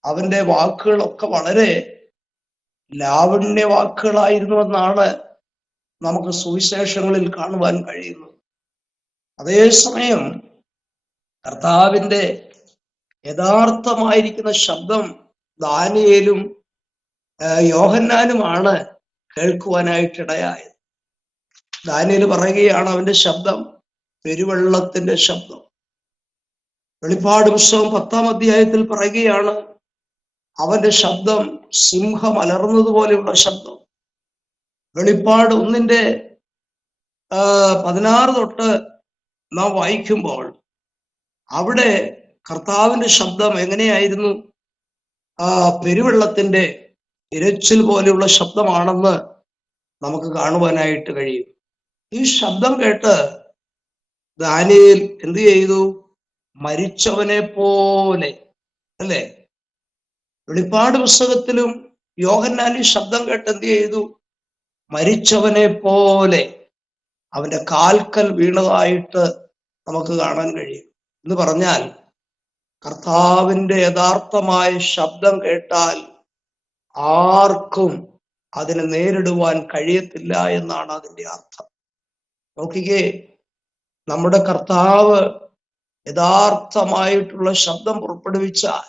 അവന്റെ വാക്കുകളൊക്കെ വളരെ ലാവണ്യ വാക്കുകളായിരുന്നുവെന്നാണ് നമുക്ക് സുവിശേഷങ്ങളിൽ കാണുവാൻ കഴിയുന്നത്. അതേസമയം കർത്താവിന്റെ യഥാർത്ഥമായിരിക്കുന്ന ശബ്ദം ദാനിയേലും യോഹന്നാനുമാണ് കേൾക്കുവാനായിട്ടിടയായത്. ദാനിയേൽ പറയുകയാണ് അവന്റെ ശബ്ദം പെരുവെള്ളത്തിന്റെ ശബ്ദം. വെളിപ്പാട് പുസ്തകം 10-ാം അധ്യായത്തിൽ പറയുകയാണ് അവന്റെ ശബ്ദം സിംഹം അലർന്നതുപോലെയുള്ള ശബ്ദം. വെളിപ്പാട് 1-ന്റെ 16 തൊട്ട് നാം വായിക്കുമ്പോൾ അവിടെ കർത്താവിന്റെ ശബ്ദം എങ്ങനെയായിരുന്നു? പെരുവെള്ളത്തിന്റെ ഇരച്ചിൽ പോലെയുള്ള ശബ്ദമാണെന്ന് നമുക്ക് കാണുവാനായിട്ട് കഴിയും. ഈ ശബ്ദം കേട്ട് ദാനിയേൽ എന്ത് ചെയ്തു? മരിച്ചവനെ പോലെ, അല്ലേ? വെളിപ്പാട് പുസ്തകത്തിലും യോഹന്നാൻ ഈ ശബ്ദം കേട്ട് എന്ത് ചെയ്തു? മരിച്ചവനെ പോലെ അവന്റെ കാൽക്കൽ വീണതായിട്ട് നമുക്ക് കാണാൻ കഴിയും. എന്ന് പറഞ്ഞാൽ കർത്താവിന്റെ യഥാർത്ഥമായ ശബ്ദം കേട്ടാൽ ആർക്കും അതിനെ നേരിടുവാൻ കഴിയത്തില്ല എന്നാണ് അതിന്റെ അർത്ഥം. നോക്കിക്കേ, നമ്മുടെ കർത്താവ് യഥാർത്ഥമായിട്ടുള്ള ശബ്ദം പുറപ്പെടുവിച്ചാൽ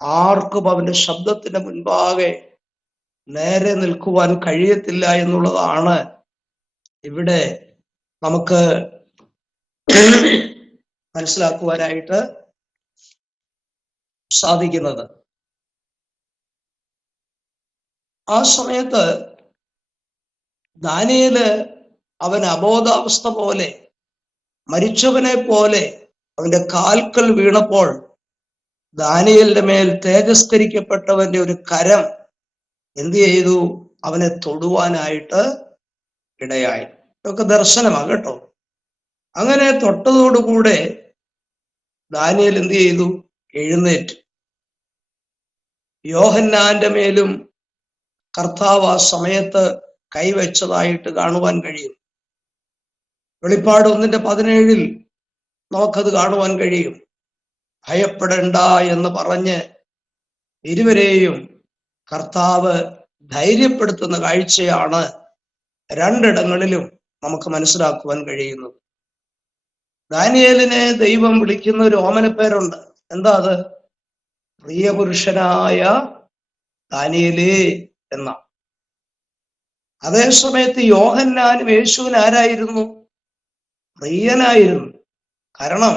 ആർക്കും അവന്റെ ശബ്ദത്തിന്റെ മുൻപാകെ നേരെ നിൽക്കുവാൻ കഴിയത്തില്ല എന്നുള്ളതാണ് ഇവിടെ നമുക്ക് മനസ്സിലാക്കുവാനായിട്ട് സാധിക്കുന്നത്. ആ സമയത്ത് ദാനിയേല് അവൻ അബോധാവസ്ഥ പോലെ, മരിച്ചവനെ പോലെ അവന്റെ കാൽക്കൽ വീണപ്പോൾ ദാനിയേലിന്റെ മേൽ തേജസ്കരിക്കപ്പെട്ടവന്റെ ഒരു കരം എന്ത് ചെയ്തു? അവനെ തൊടുവാനായിട്ട് ഇടയായി. ഇതൊക്കെ ദർശനമാണ് കേട്ടോ. അങ്ങനെ തൊട്ടതോടുകൂടെ ദാനിയേൽ എന്ത് ചെയ്തു? എഴുന്നേറ്റു. യോഹന്നാന്റെ മേലും കർത്താവ് ആ സമയത്ത് കൈവച്ചതായിട്ട് കാണുവാൻ കഴിയും. വെളിപ്പാട് 1:17 നമുക്കത് കാണുവാൻ കഴിയും. ഭയപ്പെടണ്ട എന്ന് പറഞ്ഞ് ഇരുവരെയും കർത്താവ് ധൈര്യപ്പെടുത്തുന്ന കാഴ്ചയാണ് രണ്ടിടങ്ങളിലും നമുക്ക് മനസ്സിലാക്കുവാൻ കഴിയുന്നത്. ദാനിയേലിനെ ദൈവം വിളിക്കുന്ന ഒരു ഓമനപ്പേരുണ്ട്. എന്താ അത്? പ്രിയപുരുഷനായ ദാനിയേലേ എന്ന. അതേ സമയത്ത് യോഹന്നാനും യേശുവിന് ആരായിരുന്നു? പ്രിയനായിരുന്നു. കാരണം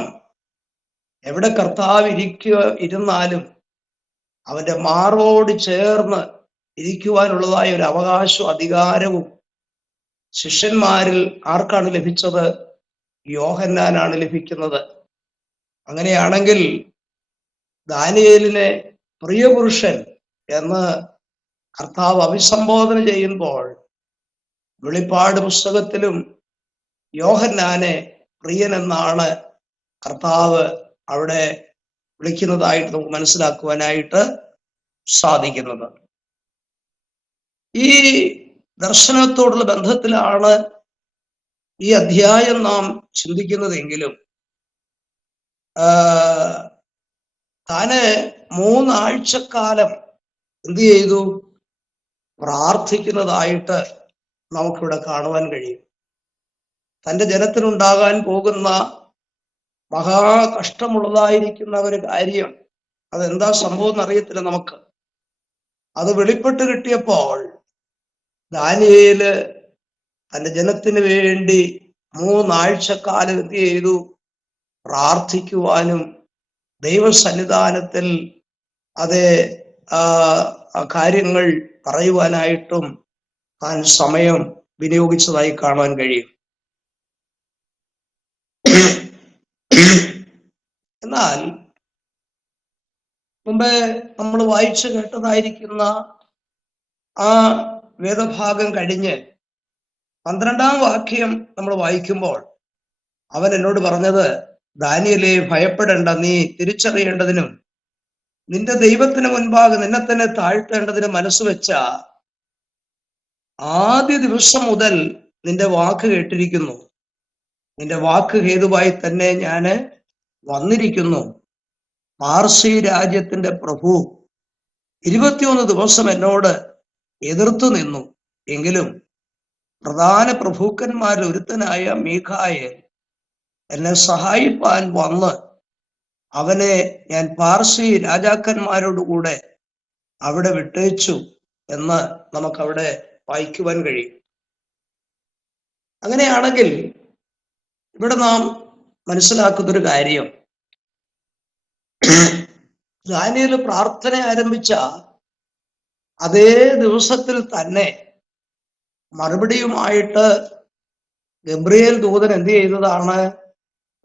എവിടെ കർത്താവ് ഇരുന്നാലും അവന്റെ മാറോട് ചേർന്ന് ഇരിക്കുവാനുള്ളതായ ഒരു അവകാശവും അധികാരവും ശിഷ്യന്മാരിൽ ആർക്കാണ് ലഭിച്ചത്? യോഹന്നാനാണ് ലഭിക്കുന്നത്. അങ്ങനെയാണെങ്കിൽ ദാനിയേലിനെ പ്രിയപുരുഷൻ എന്ന് കർത്താവ് അഭിസംബോധന ചെയ്യുമ്പോൾ വെളിപ്പാട് പുസ്തകത്തിലും യോഹന്നാനെ പ്രിയൻ എന്നാണ് കർത്താവ് അവിടെ വിളിക്കുന്നതായിട്ട് നമുക്ക് മനസ്സിലാക്കുവാനായിട്ട് സാധിക്കുന്നത്. ഈ ദർശനത്തോടുള്ള ബന്ധത്തിലാണ് ഈ അധ്യായം നാം ചിന്തിക്കുന്നതെങ്കിലും താന് 3 ആഴ്ചക്കാലം എന്ത് ചെയ്തു? പ്രാർത്ഥിക്കുന്നതായിട്ട് നമുക്കിവിടെ കാണുവാൻ കഴിയും. തൻ്റെ ജനത്തിനുണ്ടാകാൻ പോകുന്ന മഹാകഷ്ടമുള്ളതായിരിക്കുന്ന ഒരു കാര്യം, അതെന്താ സംഭവം എന്നറിയത്തില്ല നമുക്ക്. അത് വെളിപ്പെട്ട് കിട്ടിയപ്പോൾ ദാനിയേല് തൻ്റെ ജനത്തിന് വേണ്ടി 3 ആഴ്ചക്കാലം എന്ത് ചെയ്തു? പ്രാർത്ഥിക്കുവാനും ദൈവസന്നിധാനത്തിൽ അതേ കാര്യങ്ങൾ പറയുവാനായിട്ടും താൻ സമയം വിനിയോഗിച്ചതായി കാണാൻ കഴിയും. എന്നാൽ മുമ്പേ നമ്മൾ വായിച്ചു കേട്ടതായിരിക്കുന്ന ആ വേദഭാഗം കഴിഞ്ഞ് 12-ാം വാക്യം നമ്മൾ വായിക്കുമ്പോൾ അവൻ എന്നോട് പറഞ്ഞത്, ദാനിയേലേ ഭയപ്പെടേണ്ട, നീ തിരിച്ചറിയേണ്ടതിനും നിന്റെ ദൈവത്തിന് മുൻപാകെ നിന്നെ തന്നെ താഴ്ത്തേണ്ടതിന് മനസ്സുവെച്ച ആദ്യ ദിവസം മുതൽ നിന്റെ വാക്ക് കേട്ടിരിക്കുന്നു. നിന്റെ വാക്ക് ഹേതുവായി തന്നെ ഞാന് വന്നിരിക്കുന്നു. പാർസി രാജ്യത്തിന്റെ പ്രഭു 21 ദിവസം എന്നോട് എതിർത്തു നിന്നു. എങ്കിലും പ്രധാന പ്രഭുക്കന്മാരിൽ ഒരുത്തനായ മീഖായേൽ എന്നെ സഹായിപ്പാൻ വന്ന് അവനെ ഞാൻ പാർസി രാജാക്കന്മാരോടുകൂടെ അവിടെ വിട്ടേച്ചു എന്ന് നമുക്കവിടെ വായിക്കുവാൻ കഴിയും. അങ്ങനെയാണെങ്കിൽ ഇവിടെ നാം മനസ്സിലാക്കുന്നൊരു കാര്യം, ദാനിയേൽ പ്രാർത്ഥന ആരംഭിച്ച അതേ ദിവസത്തിൽ തന്നെ മറുപടിയുമായിട്ട് ഗബ്രിയേൽ ദൂതൻ എന്ത് ചെയ്തതാണ്?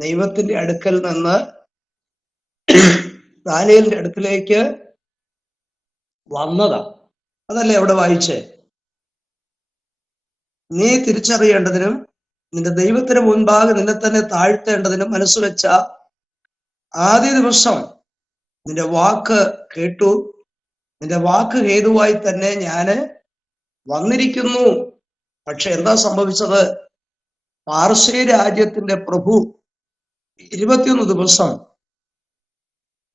ദൈവത്തിന്റെ അടുക്കൽ നിന്ന് ദാനിയേലിന്റെ അടുക്കിലേക്ക് വന്നതാ. അതല്ലേ അവിടെ വായിച്ചേ? നീ തിരിച്ചറിയേണ്ടതിനും നിന്റെ ദൈവത്തിന് മുൻപാകെ നിന്നെ തന്നെ താഴ്ത്തേണ്ടതിനും മനസ്സുവെച്ച ആദ്യ ദിവസം നിന്റെ വാക്ക് കേട്ടു. നിന്റെ വാക്ക് ഹേതുവായി തന്നെ ഞാന് വന്നിരിക്കുന്നു. പക്ഷെ എന്താ സംഭവിച്ചത്? പാർശ്യ രാജ്യത്തിന്റെ പ്രഭു 21 ദിവസം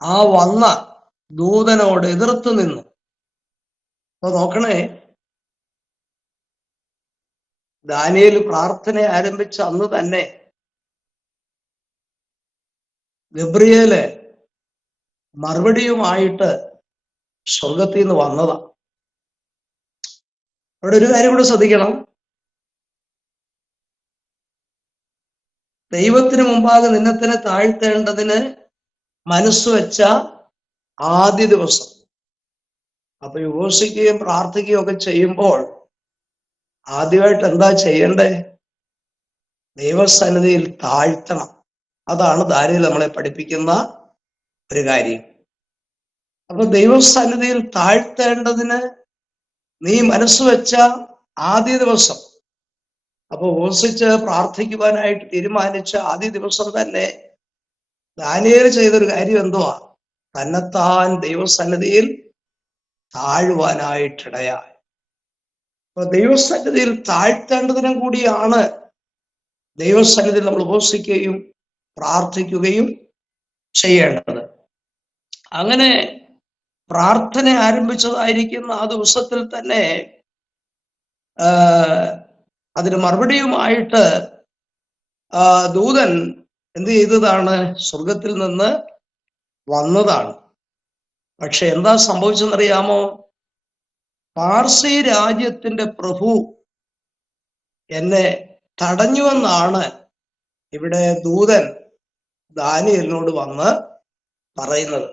ആ വന്ന ദൂതനോട് എതിർത്ത് നിന്നു. അപ്പൊ നോക്കണേ, ദാനിയേൽ പ്രാർത്ഥന ആരംഭിച്ച അന്ന് തന്നെ ഗബ്രിയേല് മറുപടിയുമായിട്ട് സ്വർഗത്തിൽ നിന്ന് വന്നതാ. അവിടെ ഒരു കാര്യം കൂടെ ശ്രദ്ധിക്കണം. ദൈവത്തിന് മുമ്പാകെ നിന്നെ തന്നെ താഴ്ത്തേണ്ടതിന് മനസ്സുവെച്ച ആദ്യ ദിവസം. അപ്പൊ ഉപവസിക്കുകയും പ്രാർത്ഥിക്കുകയും ഒക്കെ ചെയ്യുമ്പോൾ ആദ്യമായിട്ട് എന്താ ചെയ്യണ്ടേ? ദൈവസന്നിധിയിൽ താഴ്ത്തണം. അതാണ് ദാനിയേൽ നമ്മളെ പഠിപ്പിക്കുന്ന ഒരു കാര്യം. അപ്പൊ ദൈവസന്നിധിയിൽ താഴ്ത്തേണ്ടതിന് നീ മനസ്സുവെച്ച ആദ്യ ദിവസം, അപ്പൊ ഉപവസിച്ച് പ്രാർത്ഥിക്കുവാനായിട്ട് തീരുമാനിച്ച ആദ്യ ദിവസം തന്നെ ദാനിയേൽ ചെയ്തൊരു കാര്യം എന്തുവാ? തന്നെത്താൻ ദൈവസന്നിധിയിൽ താഴുവാനായിട്ടിടയായി. അപ്പൊ ദൈവസന്നിധിയിൽ താഴ്ത്തേണ്ടതിനും കൂടിയാണ് ദൈവസന്നിധിയിൽ നമ്മൾ ഉപവസിക്കുകയും പ്രാർത്ഥിക്കുകയും ചെയ്യേണ്ടത്. അങ്ങനെ പ്രാർത്ഥന ആരംഭിച്ചതായിരിക്കുന്ന ആ ദിവസത്തിൽ തന്നെ അതിന് മറുപടിയുമായിട്ട് ദൂതൻ എന്ത് ചെയ്തതാണ്? സ്വർഗത്തിൽ നിന്ന് വന്നതാണ്. പക്ഷെ എന്താ സംഭവിച്ചെന്നറിയാമോ? പാർസി രാജ്യത്തിന്റെ പ്രഭു എന്നെ തടഞ്ഞുവെന്നാണ് ഇവിടെ ദൂതൻ ദാനിയേലിനോട് വന്ന് പറയുന്നത്.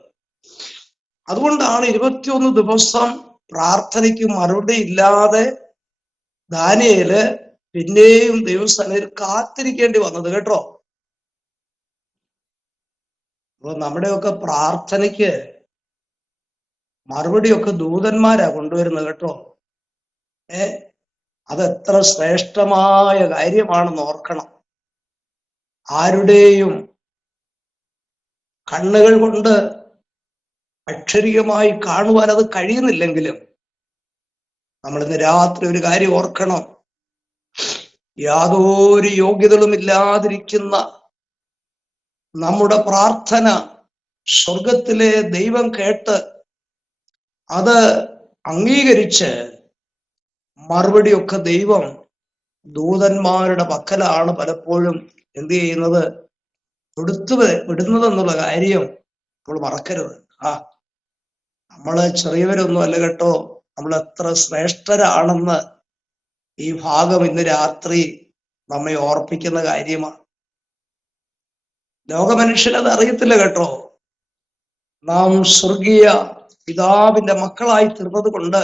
അതുകൊണ്ടാണ് 21 ദിവസം പ്രാർത്ഥനയ്ക്ക് മറുപടി ഇല്ലാതെ ദാനിയേല് പിന്നെയും ദൈവസന്നിധിയിൽ കാത്തിരിക്കേണ്ടി വന്നത് കേട്ടോ. അപ്പൊ നമ്മുടെയൊക്കെ പ്രാർത്ഥനയ്ക്ക് മറുപടിയൊക്കെ ദൂതന്മാരാ കൊണ്ടുവരുന്നത് കേട്ടോ. അതെത്ര ശ്രേഷ്ഠമായ കാര്യമാണെന്ന് ഓർക്കണം. ആരുടെയും കണ്ണുകൾ കൊണ്ട് അക്ഷരികമായി കാണുവാൻ അത് കഴിയുന്നില്ലെങ്കിലും നമ്മൾ ഇന്ന് രാത്രി ഒരു കാര്യം ഓർക്കണം. യാതൊരു യോഗ്യതകളും ഇല്ലാതിരിക്കുന്ന നമ്മുടെ പ്രാർത്ഥന സ്വർഗത്തിലെ ദൈവം കേട്ട് അത് അംഗീകരിച്ച് മറുപടിയൊക്കെ ദൈവം ദൂതന്മാരുടെ പക്കലാണ് പലപ്പോഴും എന്ത് ചെയ്യുന്നത്? കൊടുത്തു വിടുന്നതെന്നുള്ള കാര്യം നമ്മൾ മറക്കരുത്. നമ്മള് ചെറിയവരൊന്നും അല്ല കേട്ടോ. നമ്മൾ എത്ര ശ്രേഷ്ഠരാണെന്ന് ഈ ഭാഗം ഇന്ന് രാത്രി നമ്മെ ഓർപ്പിക്കുന്ന കാര്യമാണ്. ലോകമനുഷ്യനത് അറിയത്തില്ല കേട്ടോ. നാം സ്വർഗീയ പിതാവിന്റെ മക്കളായി തീർന്നത് കൊണ്ട്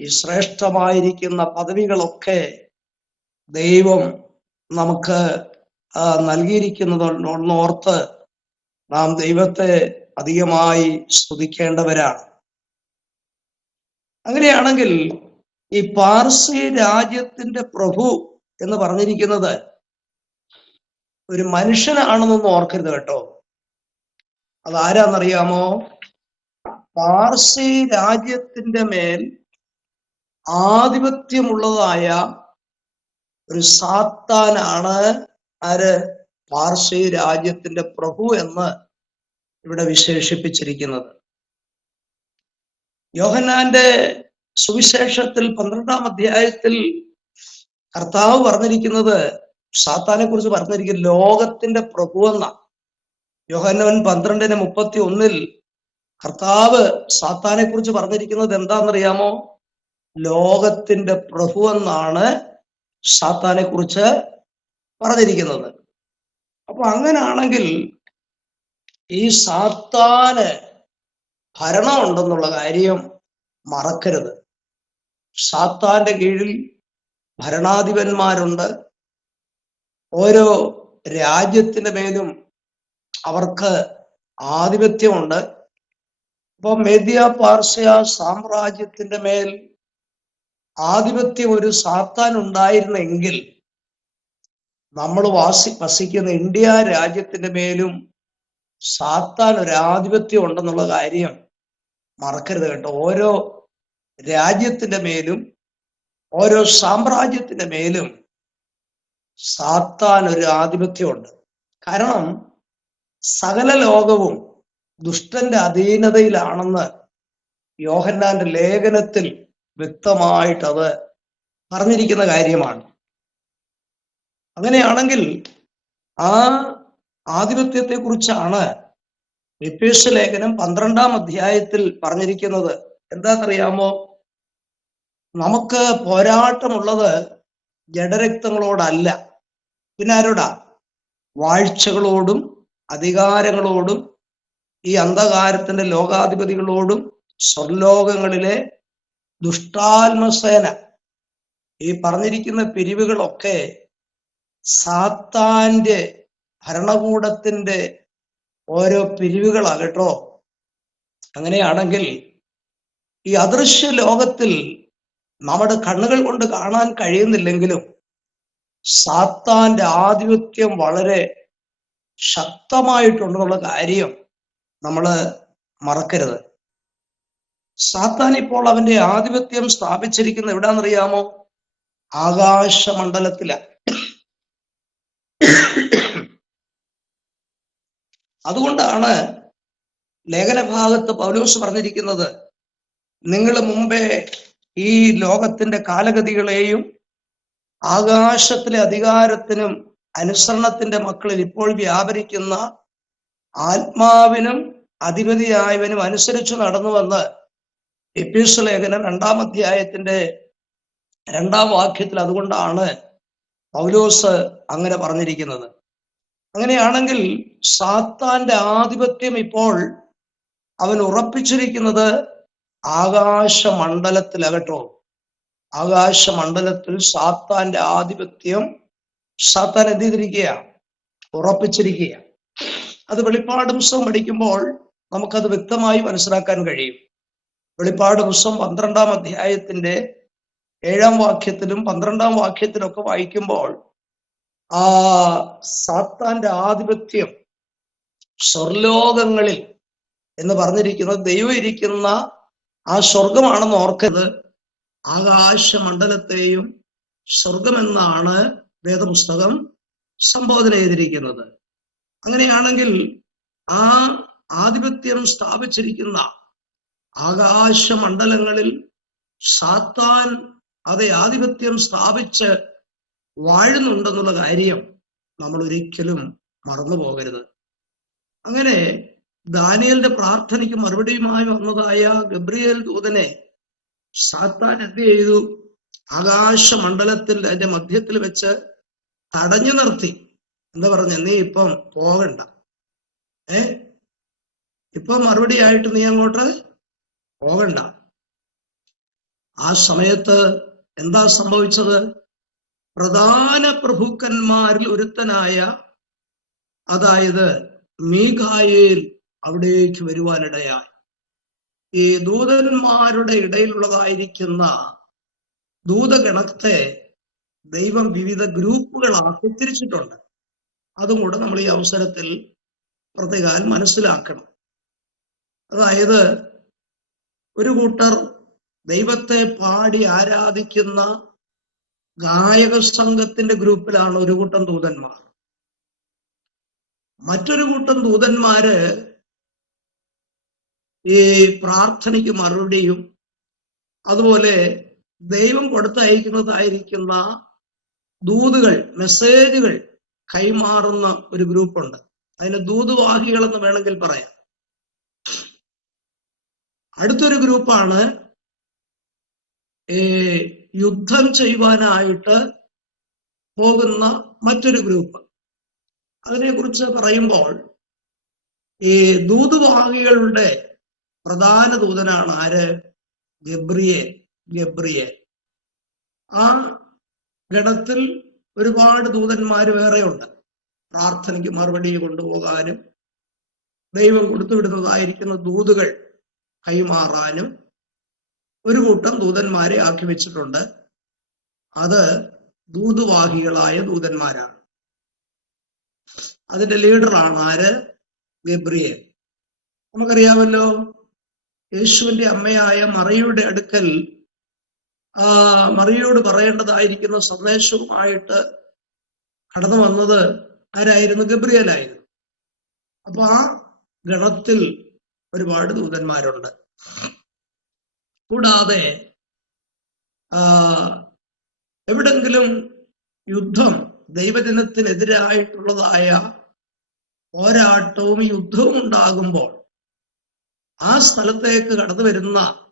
ഈ ശ്രേഷ്ഠമായിരിക്കുന്ന പദവികളൊക്കെ ദൈവം നമുക്ക് നൽകിയിരിക്കുന്നതോർത്ത് നാം ദൈവത്തെ അധികമായി സ്തുതിക്കേണ്ടവരാണ്. അങ്ങനെയാണെങ്കിൽ ഈ പാർസി രാജ്യത്തിന്റെ പ്രഭു എന്ന് പറഞ്ഞിരിക്കുന്നത് ഒരു മനുഷ്യനാണെന്നൊന്നും ഓർക്കരുത് കേട്ടോ. അതാരാന്നറിയാമോ? പാർസി രാജ്യത്തിന്റെ മേൽ ആധിപത്യമുള്ളതായ ഒരു സാത്താനാണ് ആര്? പാർസി രാജ്യത്തിന്റെ പ്രഭു എന്ന് ഇവിടെ വിശേഷിപ്പിച്ചിരിക്കുന്നത്. യോഹന്നാന്റെ സുവിശേഷത്തിൽ 12-ാം അധ്യായത്തിൽ കർത്താവ് പറഞ്ഞിരിക്കുന്നത്, സാത്താനെ കുറിച്ച് പറഞ്ഞിരിക്കുന്നത് ലോകത്തിന്റെ പ്രഭു എന്ന. യോഹന്നാൻ 12:31 കർത്താവ് സാത്താനെ കുറിച്ച് പറഞ്ഞിരിക്കുന്നത് എന്താണെന്നറിയാമോ? ലോകത്തിന്റെ പ്രഭു എന്നാണ് സാത്താനെ കുറിച്ച് പറഞ്ഞിരിക്കുന്നത്. അപ്പൊ അങ്ങനാണെങ്കിൽ ഈ സാത്താന് ഭരണം ഉണ്ടെന്നുള്ള കാര്യം മറക്കരുത്. സാത്താന്റെ കീഴിൽ ഭരണാധിപന്മാരുണ്ട്. ഓരോ രാജ്യത്തിന്റെ മേലും അവർക്ക് ആധിപത്യമുണ്ട്. ഇപ്പൊ മേദ്യ പാർസ്യ സാമ്രാജ്യത്തിന്റെ മേൽ ആധിപത്യം ഒരു സാത്താൻ ഉണ്ടായിരുന്നെങ്കിൽ നമ്മൾ വസിക്കുന്ന ഇന്ത്യ രാജ്യത്തിന്റെ മേലും സാത്താൻ ഒരു ആധിപത്യം ഉണ്ടെന്നുള്ള കാര്യം മറക്കരുത് കേട്ടോ. ഓരോ രാജ്യത്തിന്റെ മേലും ഓരോ സാമ്രാജ്യത്തിന്റെ മേലും സാത്താൻ ഒരു ആധിപത്യമുണ്ട്. കാരണം സകല ലോകവും ദുഷ്ടന്റെ അധീനതയിലാണെന്ന് യോഹന്നാന്റെ ലേഖനത്തിൽ വ്യക്തമായിട്ട് അത് പറഞ്ഞിരിക്കുന്ന കാര്യമാണ്. അങ്ങനെയാണെങ്കിൽ ആ ആധിപത്യത്തെ കുറിച്ചാണ് എഫേസ്യ ലേഖനം 12-ാം അധ്യായത്തിൽ പറഞ്ഞിരിക്കുന്നത്. എന്താണെന്നറിയാമോ? നമുക്ക് പോരാട്ടമുള്ളത് ജഡരക്തങ്ങളോടല്ല, പിന്നെ ആരോടാ? വാഴ്ചകളോടും അധികാരങ്ങളോടും ഈ അന്ധകാരത്തിന്റെ ലോകാധിപതികളോടും സ്വർലോകങ്ങളിലെ ദുഷ്ടാത്മസേന. ഈ പറഞ്ഞിരിക്കുന്ന പിരിവുകളൊക്കെ സാത്താന്റെ ഭരണകൂടത്തിന്റെ ഓരോ പിരിവുകളാകട്ടോ. അങ്ങനെയാണെങ്കിൽ ഈ അദൃശ്യ ലോകത്തിൽ നമ്മുടെ കണ്ണുകൾ കൊണ്ട് കാണാൻ കഴിയുന്നില്ലെങ്കിലും സാത്താന്റെ ആധിപത്യം വളരെ ശക്തമായിട്ടുണ്ടെന്നുള്ള കാര്യം നമ്മൾ മറക്കരുത്. സാത്താൻ ഇപ്പോൾ അവന്റെ ആധിപത്യം സ്ഥാപിച്ചിരിക്കുന്ന എവിടാന്നറിയാമോ? ആകാശമണ്ഡലത്തിലാണ്. അതുകൊണ്ടാണ് ലേഖനഭാഗത്ത് പൗലോസ് പറഞ്ഞിരിക്കുന്നത്, നിങ്ങൾ മുമ്പേ ഈ ലോകത്തിന്റെ കാലഗതികളെയും ആകാശത്തിലെ അധികാരത്തിനും അനുസരണത്തിന്റെ മക്കളിൽ ഇപ്പോൾ വ്യാപരിക്കുന്ന ആത്മാവിനും അധിപതിയായവനും അനുസരിച്ചു നടന്നുവെന്ന് എഫേസ്യ ലേഖനം 2-ാം അധ്യായത്തിന്റെ 2-ാം വാക്യത്തിൽ അതുകൊണ്ടാണ് പൗലോസ് അങ്ങനെ പറഞ്ഞിരിക്കുന്നത്. അങ്ങനെയാണെങ്കിൽ സാത്താന്റെ ആധിപത്യം ഇപ്പോൾ അവൻ ഉറപ്പിച്ചിരിക്കുന്നത് ആകാശമണ്ഡലത്തിലാകട്ടോ. ആകാശമണ്ഡലത്തിൽ സാത്താന്റെ ആധിപത്യം സാത്താൻ എന്ത് ചെയ്തിരിക്കുക? ഉറപ്പിച്ചിരിക്കുക. അത് വെളിപ്പാട് പുസ്തകം പഠിക്കുമ്പോൾ നമുക്കത് വ്യക്തമായി മനസ്സിലാക്കാൻ കഴിയും. വെളിപ്പാട് പുസ്തകം 12-ാം അധ്യായത്തിന്റെ 7-ാം വാക്യത്തിലും 12-ാം വാക്യത്തിലൊക്കെ വായിക്കുമ്പോൾ ആ സാത്താന്റെ ആധിപത്യം സ്വർലോകങ്ങളിൽ എന്ന് പറഞ്ഞിരിക്കുന്നത് ദൈവം ഇരിക്കുന്ന ആ സ്വർഗമാണെന്ന് ഓർക്കരുത്. ആകാശമണ്ഡലത്തെയും സ്വർഗമെന്നാണ് വേദപുസ്തകം സംബോധന ചെയ്തിരിക്കുന്നത്. അങ്ങനെയാണെങ്കിൽ ആ ആധിപത്യം സ്ഥാപിച്ചിരിക്കുന്ന ആകാശമണ്ഡലങ്ങളിൽ സാത്താൻ അതേ ആധിപത്യം സ്ഥാപിച്ച് വാഴുന്നുണ്ടെന്നുള്ള കാര്യം നമ്മൾ ഒരിക്കലും മറന്നു പോകരുത്. അങ്ങനെ ദാനിയേലിന്റെ പ്രാർത്ഥനയ്ക്ക് മറുപടിയുമായി വന്നതായ ഗബ്രിയേൽ ദൂതനെ സാത്താൻ എന്ത് ചെയ്തു? ആകാശമണ്ഡലത്തിൽ അതിന്റെ മധ്യത്തിൽ വെച്ച് തടഞ്ഞു നിർത്തി. എന്താ പറഞ്ഞ? നീ ഇപ്പം പോകണ്ട, ഇപ്പൊ മറുപടിയായിട്ട് നീ അങ്ങോട്ട് പോകണ്ട. ആ സമയത്ത് എന്താ സംഭവിച്ചത്? പ്രധാന പ്രഭുക്കന്മാരിൽ ഒരുത്തനായ, അതായത് മീഖായേൽ അവിടേക്ക് വരുവാനിടയായി. ഈ ദൂതന്മാരുടെ ഇടയിലുള്ളതായിരിക്കുന്ന ദൂതഗണത്തെ ദൈവം വിവിധ ഗ്രൂപ്പുകളാക്കി തിരിച്ചിട്ടുണ്ട്. അതും കൂടെ നമ്മൾ ഈ അവസരത്തിൽ പ്രത്യേകം മനസ്സിലാക്കണം. അതായത് ഒരു കൂട്ടർ ദൈവത്തെ പാടി ആരാധിക്കുന്ന ഗായക സംഘത്തിന്റെ ഗ്രൂപ്പിലാണ് ഒരു കൂട്ടം ദൂതന്മാർ. മറ്റൊരു കൂട്ടം ദൂതന്മാര് ഈ പ്രാർത്ഥനയ്ക്ക് മറുപടിയും അതുപോലെ ദൈവം കൊടുത്തയക്കുന്നതായിരിക്കുന്ന ദൂതുകൾ, മെസ്സേജുകൾ കൈമാറുന്ന ഒരു ഗ്രൂപ്പുണ്ട്. അതിന് ദൂതുവാഹികൾ എന്ന് വേണമെങ്കിൽ പറയാം. അടുത്തൊരു ഗ്രൂപ്പാണ് യുദ്ധം ചെയ്യുവാനായിട്ട് പോകുന്ന മറ്റൊരു ഗ്രൂപ്പ്. അതിനെക്കുറിച്ച് പറയുമ്പോൾ ഈ ദൂതുവാഹികളുടെ പ്രധാന ദൂതനാണ് ആര്? ഗബ്രിയേൽ. ആ ഗണത്തിൽ ഒരുപാട് ദൂതന്മാര് വേറെയുണ്ട്. പ്രാർത്ഥനയ്ക്ക് മറുപടി കൊണ്ടുപോകാനും ദൈവം കൊടുത്തുവിടുന്നതായിരിക്കുന്ന ദൂതുകൾ കൈമാറാനും ഒരു കൂട്ടം ദൂതന്മാരെ ആക്കി വെച്ചിട്ടുണ്ട്. അത് ദൂതുവാഹികളായ ദൂതന്മാരാണ്. അതിന്റെ ലീഡറാണ് ആര്? ഗബ്രിയേൽ. നമുക്കറിയാമല്ലോ, യേശുവിന്റെ അമ്മയായ മറിയയുടെ അടുക്കൽ മറിയയോട് പറയേണ്ടതായിരിക്കുന്ന സന്ദേശവുമായിട്ട് കടന്നു വന്നത് ആരായിരുന്നു? ഗബ്രിയേലായിരുന്നു. അപ്പൊ ആ ഗണത്തിൽ ഒരുപാട് ദൂതന്മാരുണ്ട്. കൂടാതെ എവിടെങ്കിലും യുദ്ധം, ദൈവജനത്തിനെതിരായിട്ടുള്ളതായ പോരാട്ടവും യുദ്ധവും ഉണ്ടാകുമ്പോൾ ആ സ്ഥലത്തേക്ക് കടന്നു വരുന്ന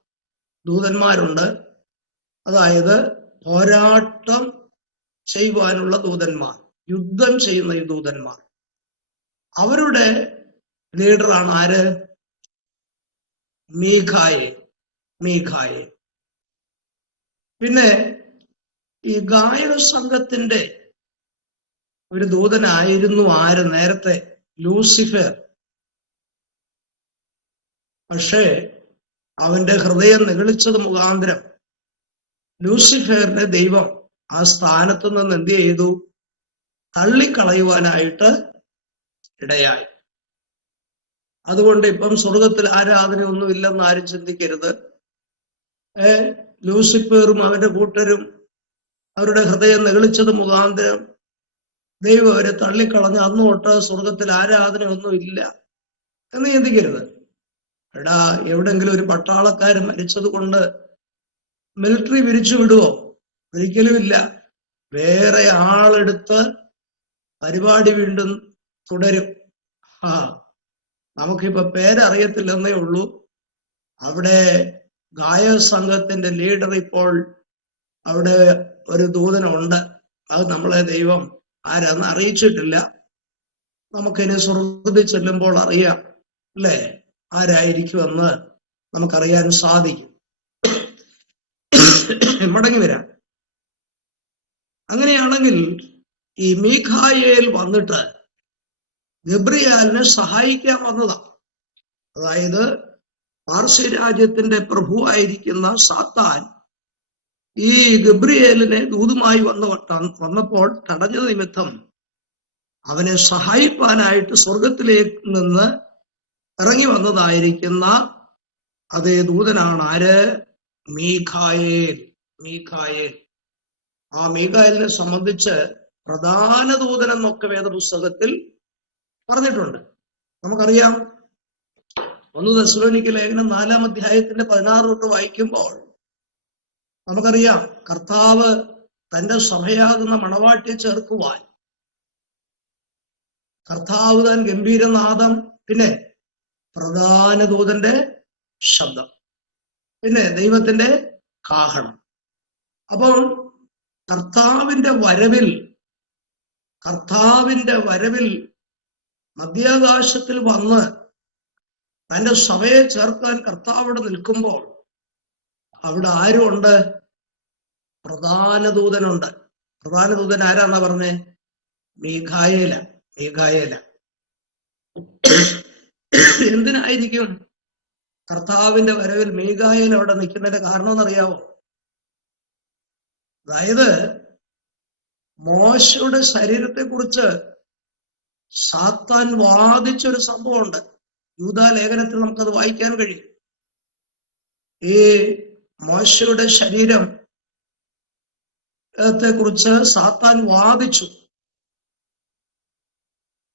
ദൂതന്മാരുണ്ട്. അതായത് പോരാട്ടം ചെയ്യുവാനുള്ള ദൂതന്മാർ, യുദ്ധം ചെയ്യുന്ന ഈ ദൂതന്മാർ. അവരുടെ ലീഡറാണ് ആര്? മീഖായേൽ. പിന്നെ ഈ ഗായക സംഘത്തിന്റെ ഒരു ദൂതനായിരുന്നു ആര്? നേരത്തെ ലൂസിഫർ. പക്ഷേ അവന്റെ ഹൃദയം നിഗളിച്ചത് മുഖാന്തരം ലൂസിഫറിനെ ദൈവം ആ സ്ഥാനത്ത് നിന്ന് എന്ത് ചെയ്തു? തള്ളിക്കളയുവാനായിട്ട് ഇടയായി. അതുകൊണ്ട് ഇപ്പം സ്വർഗത്തിൽ ആരാധനയൊന്നും ഇല്ലെന്ന് ആരും ചിന്തിക്കരുത്. ലൂസിഫറും അവന്റെ കൂട്ടരും അവരുടെ ഹൃദയം നിഗളിച്ചത് മുഖാന്തരം ദൈവം അവരെ തള്ളിക്കളഞ്ഞ് അന്ന് തൊട്ട് സ്വർഗത്തിൽ ആരാധനയൊന്നും ഇല്ല എന്ന് ചിന്തിക്കരുത്. എടാ, എവിടെങ്കിലും ഒരു പട്ടാളക്കാരൻ മരിച്ചത് കൊണ്ട് മിലിറ്ററി പിരിച്ചു വിടുവോ? ഒരിക്കലുമില്ല. വേറെ ആളെടുത്ത് പരിപാടി വീണ്ടും തുടരും. നമുക്കിപ്പോ പേരറിയത്തില്ലെന്നേ ഉള്ളൂ. അവിടെ ഗായക സംഘത്തിന്റെ ലീഡർ ഇപ്പോൾ അവിടെ ഒരു ദൂതനുണ്ട്. അത് നമ്മളെ ദൈവം ആരാന്ന് അറിയിച്ചിട്ടില്ല. നമുക്കിനി സ്വർഗ്ഗത്തിൽ ചെല്ലുമ്പോൾ അറിയാം, അല്ലേ? ആരായിരിക്കുമെന്ന് നമുക്കറിയാൻ സാധിക്കും. മടങ്ങി വരാം. അങ്ങനെയാണെങ്കിൽ ഈ മീഖായേൽ വന്നിട്ട് ഗബ്രിയേലിനെ സഹായിക്കാൻ വന്നതാണ്. അതായത് പാർസി രാജ്യത്തിന്റെ പ്രഭുവായിരിക്കുന്ന സാത്താൻ ഈ ഗബ്രിയേലിനെ ദൂതുമായി വന്നപ്പോൾ തടഞ്ഞ നിമിത്തം അവനെ സഹായിപ്പാനായിട്ട് സ്വർഗത്തിലേക്ക് നിന്ന് ഇറങ്ങി വന്നതായിരിക്കുന്ന അതേ ദൂതനാണ് ആര്? മീഖായേൽ. ആ മീഖായേലിനെ സംബന്ധിച്ച് പ്രധാന ദൂതൻ എന്നൊക്കെ വേദപുസ്തകത്തിൽ പറഞ്ഞിട്ടുണ്ട്. നമുക്കറിയാം, 1 തെസ്സലോനിക്ക ലേഖനം 4-ാം അധ്യായത്തിന്റെ 16 തൊട്ട് വായിക്കുമ്പോൾ നമുക്കറിയാം, കർത്താവ് തന്റെ സഭയാകുന്ന മണവാട്ടിയെ ചേർക്കുവാൻ കർത്താവ് താൻ ഗംഭീരനാദം, പിന്നെ പ്രധാന ദൂതന്റെ ശബ്ദം, പിന്നെ ദൈവത്തിന്റെ കാഹളം. അപ്പോൾ കർത്താവിന്റെ വരവിൽ മധ്യാകാശത്തിൽ വന്ന് തന്റെ സഭയെ ചേർക്കാൻ കർത്താവ് നിൽക്കുമ്പോൾ അവിടെ ആരുമുണ്ട്? പ്രധാന ദൂതനുണ്ട്. പ്രധാന ദൂതൻ ആരാന്നാ പറഞ്ഞേ? മീഖായേല. എന്തിനായിരിക്കും കർത്താവിന്റെ വരവിൽ മീഖായേൽ അവിടെ നിൽക്കുന്നതിന്റെ കാരണം എന്നറിയാവോ? അതായത് മോശയുടെ ശരീരത്തെ കുറിച്ച് സാത്താൻ വാദിച്ചൊരു സംഭവമുണ്ട്. യൂദാ ലേഖനത്തിൽ നമുക്കത് വായിക്കാൻ കഴിയും. ഈ മോശയുടെ ശരീരത്തെ കുറിച്ച് സാത്താൻ വാദിച്ചു.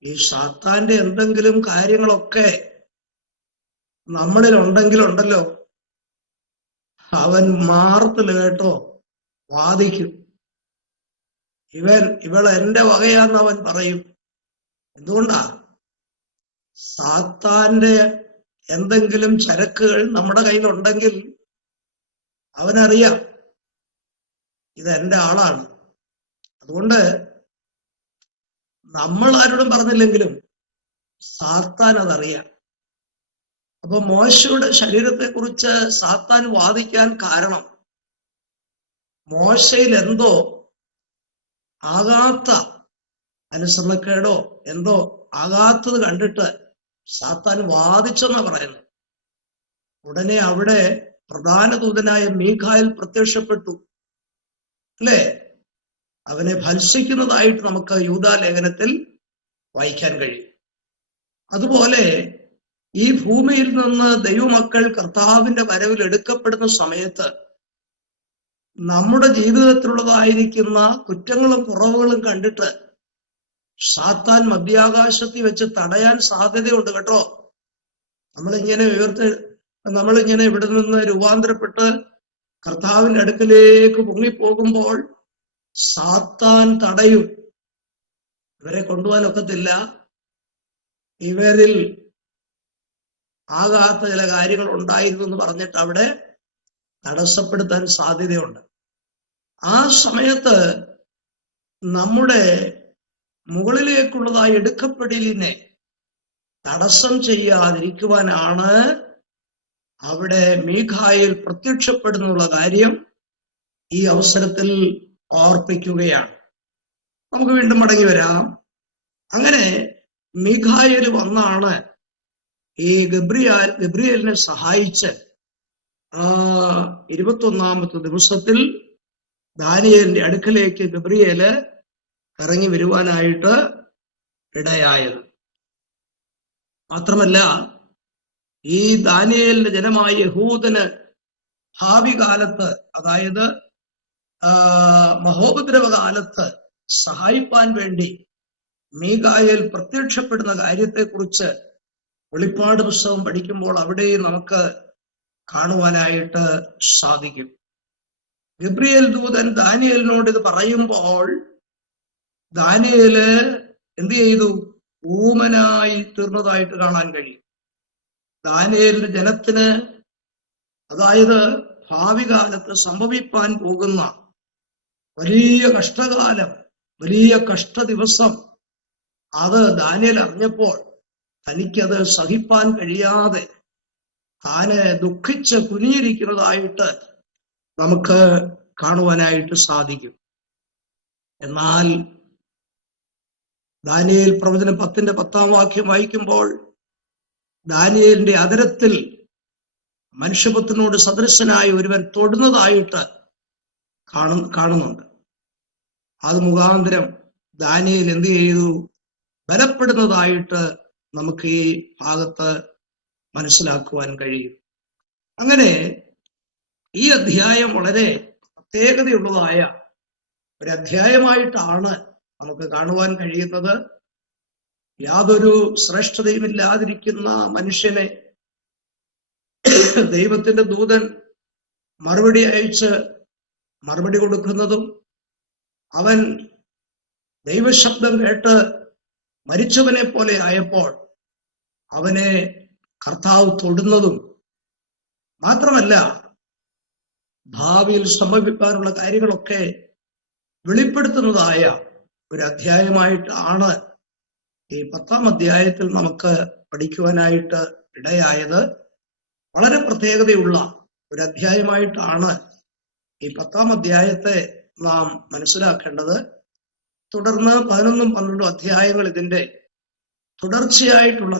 ഈ സാത്താന്റെ എന്തെങ്കിലും കാര്യങ്ങളൊക്കെ നമ്മളിൽ ഉണ്ടെങ്കിലുണ്ടല്ലോ, അവൻ മാർത്തില് കേട്ടോ വാദിക്കും. ഇവൾ എന്റെ വകയാന്ന് അവൻ പറയും. എന്തുകൊണ്ടാ? സാത്താന്റെ എന്തെങ്കിലും ചരക്കുകൾ നമ്മുടെ കയ്യിലുണ്ടെങ്കിൽ അവനറിയാം ഇതെന്റെ ആളാണ്. അതുകൊണ്ട് നമ്മൾ ആരോടും പറഞ്ഞില്ലെങ്കിലും സാത്താൻ അതറിയാം. അപ്പൊ മോശയുടെ ശരീരത്തെ കുറിച്ച് സാത്താൻ വാദിക്കാൻ കാരണം മോശയിൽ എന്തോ ആകാത്ത അനുസരണക്കേടോ എന്തോ ആകാത്തത് കണ്ടിട്ട് സാത്താൻ വാദിച്ചെന്നാ പറയുന്നത്. ഉടനെ അവിടെ പ്രധാന ദൂതനായ മീഖായേൽ പ്രത്യക്ഷപ്പെട്ടു, അല്ലേ? അവനെ ഭത്സിക്കുന്നതായിട്ട് നമുക്ക് യൂദാ ലേഖനത്തിൽ വായിക്കാൻ കഴിയും. അതുപോലെ ഈ ഭൂമിയിൽ നിന്ന് ദൈവമക്കൾ കർത്താവിന്റെ വരവിൽ എടുക്കപ്പെടുന്ന സമയത്ത് നമ്മുടെ ജീവിതത്തിലുള്ളതായിരിക്കുന്ന കുറ്റങ്ങളും കുറവുകളും കണ്ടിട്ട് സാത്താൻ മധ്യാകാശത്തിൽ വെച്ച് തടയാൻ സാധ്യതയുണ്ട് കേട്ടോ. നമ്മളിങ്ങനെ ഇവിടെ നിന്ന് രൂപാന്തരപ്പെട്ട് കർത്താവിന്റെ അടുക്കലേക്ക് പൊങ്ങിപ്പോകുമ്പോൾ സാത്താൻ തടയും. ഇവരെ കൊണ്ടുപോകാൻ ഒക്കത്തില്ല, ഇവരിൽ ആകാത്ത ചില കാര്യങ്ങൾ ഉണ്ടായിരുന്നു എന്ന് പറഞ്ഞിട്ട് അവിടെ തടസ്സപ്പെടുത്താൻ സാധ്യതയുണ്ട്. ആ സമയത്ത് നമ്മുടെ മുകളിലേക്കുള്ളതായി എടുക്കപ്പെടലിനെ തടസ്സം ചെയ്യാതിരിക്കുവാനാണ് അവിടെ മീഖായേൽ പ്രത്യക്ഷപ്പെടുന്നുള്ള കാര്യം ഈ അവസരത്തിൽ ഓർപ്പിക്കുകയാണ്. നമുക്ക് വീണ്ടും മടങ്ങി വരാം. അങ്ങനെ മീഖായേൽ വന്നാണ് ഈ ഗബ്രിയേലിനെ സഹായിച്ച് 21-ാമത്തെ ദിവസത്തിൽ ദാനിയേലിന്റെ അടുക്കലേക്ക് ഗബ്രിയേല് ഇറങ്ങി വരുവാനായിട്ട് ഇടയായത്. മാത്രമല്ല, ഈ ദാനിയേലിന്റെ ജനമായ യഹൂദന് ഭാവി കാലത്ത്, അതായത് മഹോപദ്രവ കാലത്ത് സഹായിപ്പാൻ വേണ്ടി മീഖായേൽ പ്രത്യക്ഷപ്പെടുന്ന കാര്യത്തെക്കുറിച്ച് വെളിപ്പാട് പുസ്തകം പഠിക്കുമ്പോൾ അവിടെയും നമുക്ക് കാണുവാനായിട്ട് സാധിക്കും. ഗബ്രിയേൽ ദൂതൻ ദാനിയേലിനോട് ഇത് പറയുമ്പോൾ ദാനിയേല് എന്ത് ചെയ്തു? ഊമനായി തീർന്നതായിട്ട് കാണാൻ കഴിയും. ദാനിയേലിന്റെ ജനത്തിന്, അതായത് ഭാവി കാലത്ത് സംഭവിപ്പാൻ പോകുന്ന വലിയ കഷ്ടകാലം, വലിയ കഷ്ട ദിവസം, അത് ദാനിയേൽ അറിഞ്ഞപ്പോൾ തനിക്കത് സഹിപ്പാൻ കഴിയാതെ താന് ദുഃഖിച്ച് കുനിയിരിക്കുന്നതായിട്ട് നമുക്ക് കാണുവാനായിട്ട് സാധിക്കും. എന്നാൽ ദാനിയേൽ പ്രവചനം 10-ന്റെ 10-ാം വാക്യം വായിക്കുമ്പോൾ ദാനിയേലിന്റെ അധരത്തിൽ മനുഷ്യപുത്രനോട് സദൃശനായ ഒരുവൻ തൊടുന്നതായിട്ട് കാണുന്നുണ്ട്. അത് മുഖാന്തരം ദാനിയേൽ എന്ത് ചെയ്തു? ബലപ്പെടുന്നതായിട്ട് നമുക്ക് ഈ ഭാഗത്ത് മനസ്സിലാക്കുവാൻ കഴിയും. അങ്ങനെ ഈ അധ്യായം വളരെ പ്രത്യേകതയുള്ളതായ ഒരു അധ്യായമായിട്ടാണ് നമുക്ക് കാണുവാൻ കഴിയുന്നത്. യാതൊരു ശ്രേഷ്ഠതയുമില്ലാതിരിക്കുന്ന മനുഷ്യനെ ദൈവത്തിന്റെ ദൂതൻ മറുപടി അയച്ച് മറുപടി കൊടുക്കുന്നതും, അവൻ ദൈവശബ്ദം കേട്ട് മരിച്ചവനെ പോലെ ആയപ്പോൾ അവനെ കർത്താവ് തൊടുന്നതും, മാത്രമല്ല ഭാവിയിൽ സംഭവിക്കാനുള്ള കാര്യങ്ങളൊക്കെ വെളിപ്പെടുത്തുന്നതായ ഒരു അധ്യായമായിട്ടാണ് ഈ 10-ാം അധ്യായത്തിൽ നമുക്ക് പഠിക്കുവാനായിട്ട് ഇടയായത്. വളരെ പ്രത്യേകതയുള്ള ഒരു അധ്യായമായിട്ടാണ് ഈ 10-ാം അധ്യായത്തെ നാം മനസ്സിലാക്കേണ്ടത്. തുടർന്ന് 11-ഉം 12-ഉം അധ്യായങ്ങൾ ഇതിന്റെ തുടർച്ചയായിട്ടുള്ള